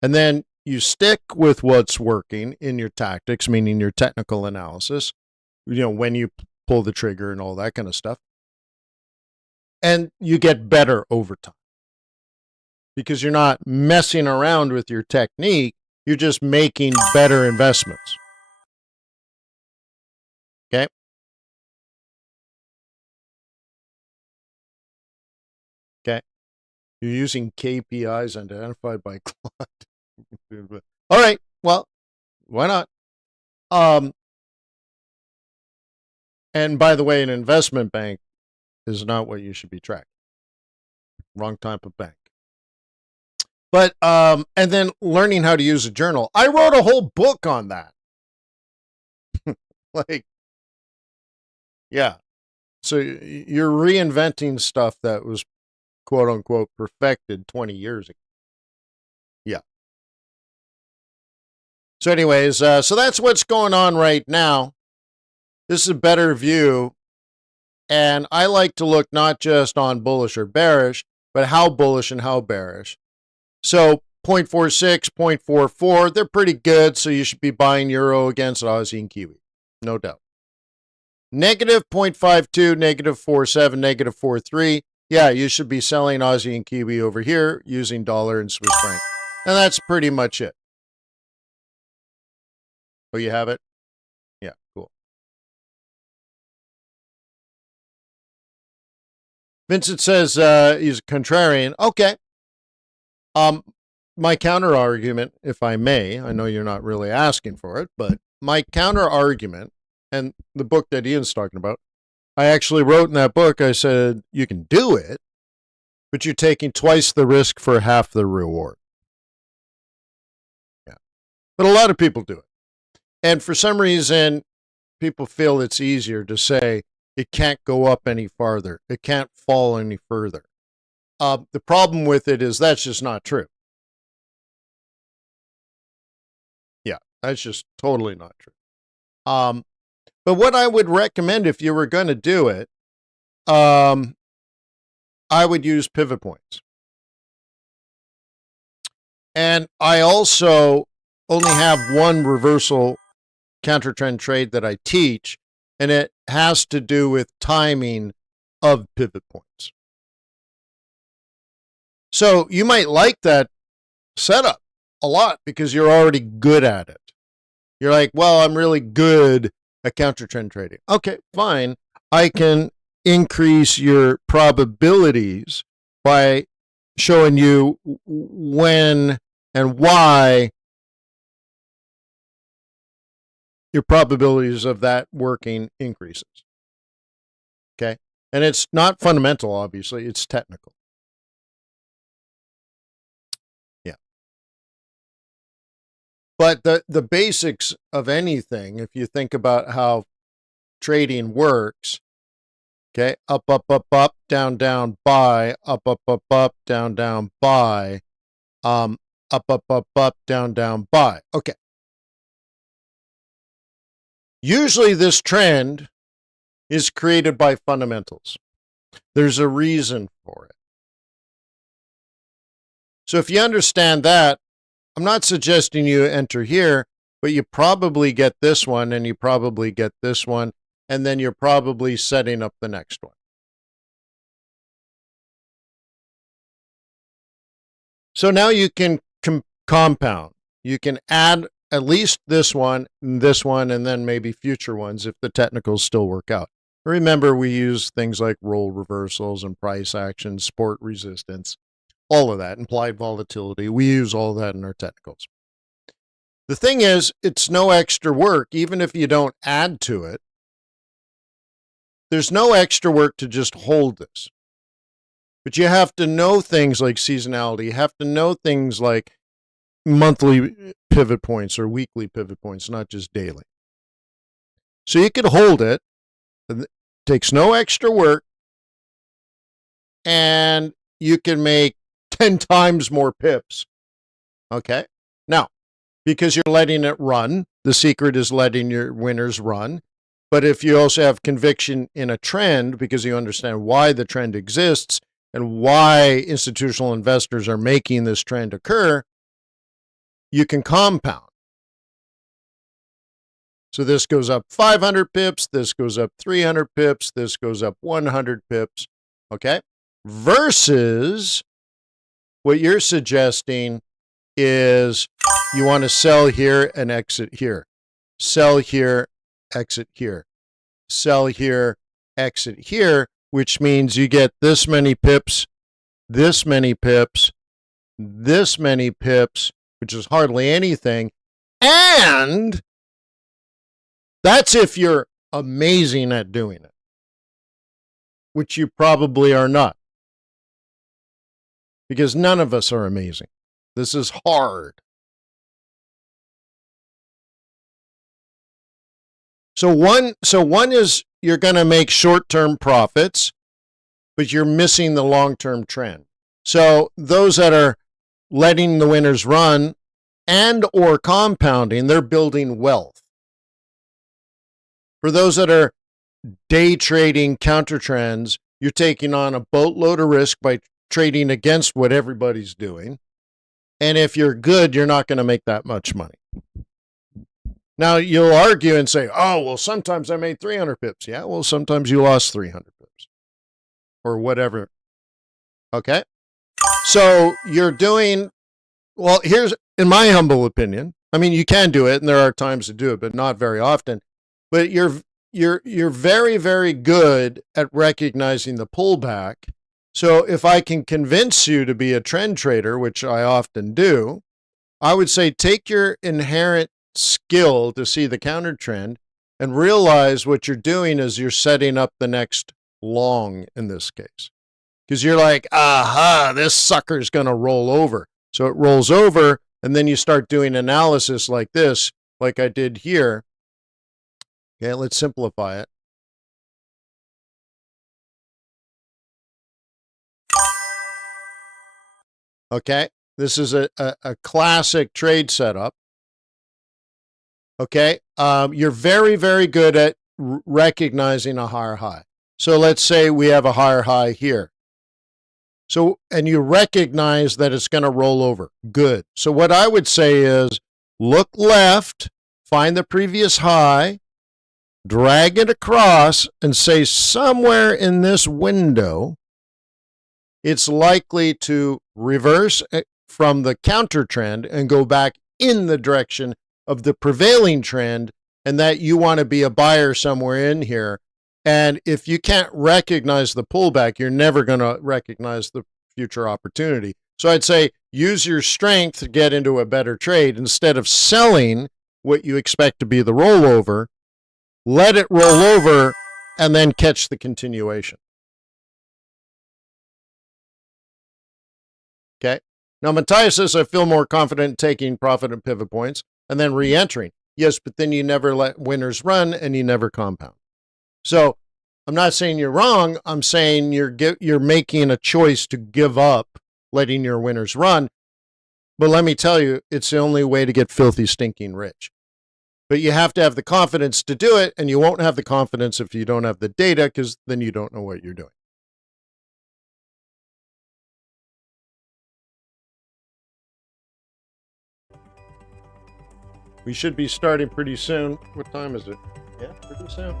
And then you stick with what's working in your tactics, meaning your technical analysis, when you pull the trigger and all that kind of stuff. And you get better over time because you're not messing around with your technique. You're just making better investments. Okay. Okay. You're using KPIs identified by Claude. All right. Well, why not? And by the way, an investment bank is not what you should be tracking. Wrong type of bank. But, and then learning how to use a journal. I wrote a whole book on that. Yeah. So you're reinventing stuff that was quote unquote perfected 20 years ago. Yeah. So anyways, so that's what's going on right now. This is a better view. And I like to look not just on bullish or bearish, but how bullish and how bearish. So 0.46, 0.44, they're pretty good, so you should be buying euro against Aussie and Kiwi, no doubt. Negative 0.52, negative 47, negative 43. Yeah, you should be selling Aussie and Kiwi over here using dollar and Swiss franc. And that's pretty much it. Oh, you have it? Yeah, cool. Vincent says he's a contrarian. Okay. My counter argument, if I may, I know you're not really asking for it, but my counter argument, and the book that Ian's talking about, I actually wrote in that book, I said, you can do it, but you're taking twice the risk for half the reward. Yeah. But a lot of people do it. And for some reason, people feel it's easier to say it can't go up any farther. It can't fall any further. The problem with it is that's just not true. Yeah, that's just totally not true. But what I would recommend if you were going to do it, I would use pivot points. And I also only have one reversal counter trend trade that I teach, and it has to do with timing of pivot points. So you might like that setup a lot because you're already good at it. You're like, well, I'm really good at counter trend trading. Okay, fine. I can increase your probabilities by showing you when and why your probabilities of that working increases. Okay? And it's not fundamental, obviously. It's technical. Yeah. But the basics of anything, if you think about how trading works, okay, up, down, buy, up, down, buy, up, down, buy. Okay. Usually this trend is created by fundamentals. There's a reason for it. So if you understand that, I'm not suggesting you enter here, but you probably get this one, and you probably get this one, and then you're probably setting up the next one. So now you can compound. You can add at least this one, and then maybe future ones if the technicals still work out. Remember, we use things like roll reversals and price action, support resistance, all of that, implied volatility. We use all that in our technicals. The thing is, it's no extra work, even if you don't add to it. There's no extra work to just hold this. But you have to know things like seasonality. You have to know things like monthly pivot points or weekly pivot points, not just daily. So you could hold it. It takes no extra work. And you can make 10 times more pips. Okay? Now, because you're letting it run, the secret is letting your winners run. But if you also have conviction in a trend, because you understand why the trend exists and why institutional investors are making this trend occur, you can compound. So this goes up 500 pips, this goes up 300 pips, this goes up 100 pips, okay? Versus what you're suggesting is you want to sell here and exit here. Sell here, exit here. Sell here, exit here, which means you get this many pips, this many pips, this many pips, which is hardly anything. And that's if you're amazing at doing it, which you probably are not. Because none of us are amazing. This is hard. So one is you're going to make short-term profits, but you're missing the long-term trend. So those that are letting the winners run and or compounding, they're building wealth. For those that are day trading counter trends, you're taking on a boatload of risk by trading against what everybody's doing. And if you're good, you're not going to make that much money. Now, you'll argue and say, oh, well, sometimes I made 300 pips. Yeah, well, sometimes you lost 300 pips or whatever. Okay? So you're doing, well, here's, in my humble opinion, I mean, you can do it, and there are times to do it, but not very often. But you're very, very good at recognizing the pullback. So if I can convince you to be a trend trader, which I often do, I would say take your inherent skill to see the counter trend and realize what you're doing is you're setting up the next long in this case. Because you're like, aha, this sucker's going to roll over. So it rolls over, and then you start doing analysis like this, like I did here. Okay, let's simplify it. Okay, this is a classic trade setup. Okay, you're very, very good at recognizing a higher high. So let's say we have a higher high here. So, and you recognize that it's going to roll over. Good. So what I would say is look left, find the previous high, drag it across, and say somewhere in this window, it's likely to reverse from the counter trend and go back in the direction of the prevailing trend, and that you want to be a buyer somewhere in here. And if you can't recognize the pullback, you're never going to recognize the future opportunity. So I'd say use your strength to get into a better trade. Instead of selling what you expect to be the rollover, let it roll over and then catch the continuation. Okay. Now, Matthias says, I feel more confident in taking profit and pivot points and then re-entering. Yes, but then you never let winners run and you never compound. So I'm not saying you're wrong. I'm saying you're making a choice to give up letting your winners run. But let me tell you, it's the only way to get filthy, stinking rich. But you have to have the confidence to do it, and you won't have the confidence if you don't have the data, because then you don't know what you're doing. We should be starting pretty soon. What time is it? Yeah, pretty soon.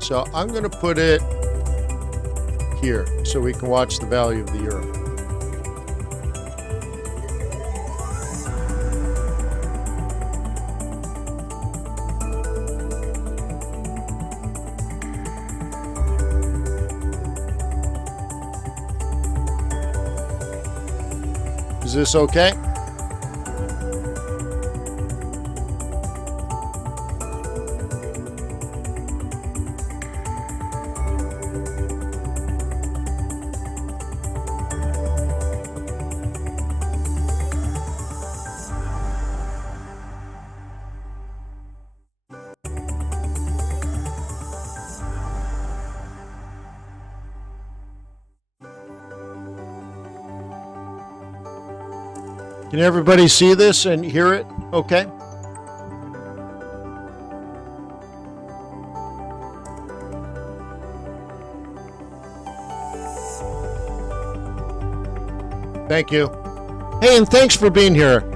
So I'm going to put it here so we can watch the value of the euro. Is this okay? Can everybody see this and hear it? Okay. Thank you. Hey, and thanks for being here.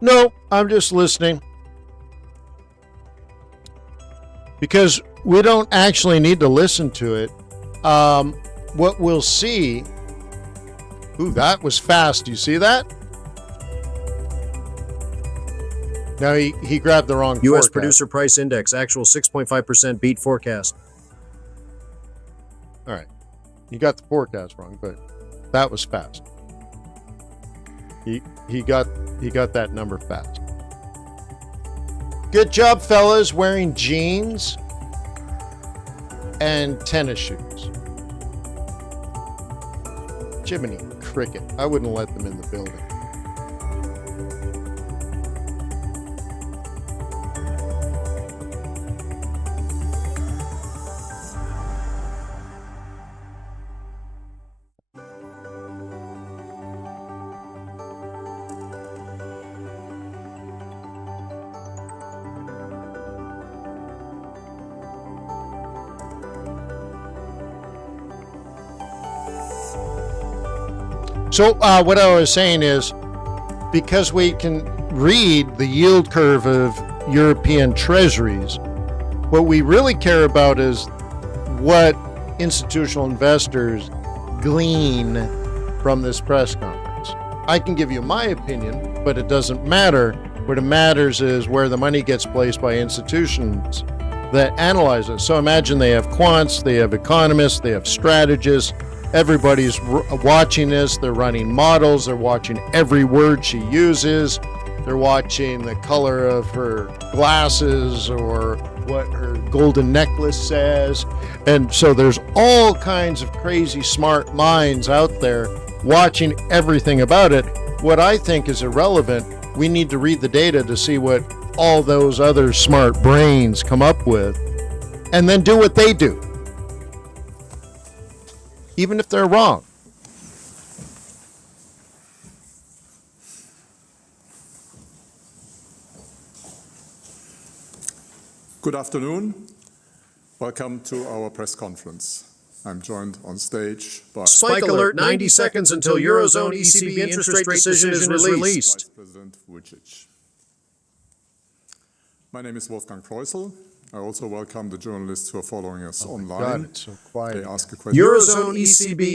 No, I'm just listening. Because we don't actually need to listen to it. What we'll see... Ooh, that was fast. Do you see that? Now he grabbed the wrong U.S. forecast. Producer Price Index, actual 6.5% beat forecast. All right. You got the forecast wrong, but that was fast. He got that number fast. Good job, fellas, wearing jeans and tennis shoes. Jiminy Cricket. I wouldn't let them in the building. So what I was saying is, because we can read the yield curve of European treasuries, what we really care about is what institutional investors glean from this press conference. I can give you my opinion, but it doesn't matter. What matters is where the money gets placed by institutions that analyze it. So imagine they have quants, they have economists, they have strategists. Everybody's watching this. They're running models. They're watching every word she uses. They're watching the color of her glasses or what her golden necklace says. And so there's all kinds of crazy smart minds out there watching everything about it. What I think is irrelevant, we need to read the data to see what all those other smart brains come up with and then do what they do, even if they're wrong. Good afternoon. Welcome to our press conference. I'm joined on stage by Spike alert, 90 seconds until Eurozone ECB interest rate decision is released. Vice President Vucic. My name is Wolfgang Preußel. I also welcome the journalists who are following us online. God, it's so quiet. They ask a question. Eurozone ECB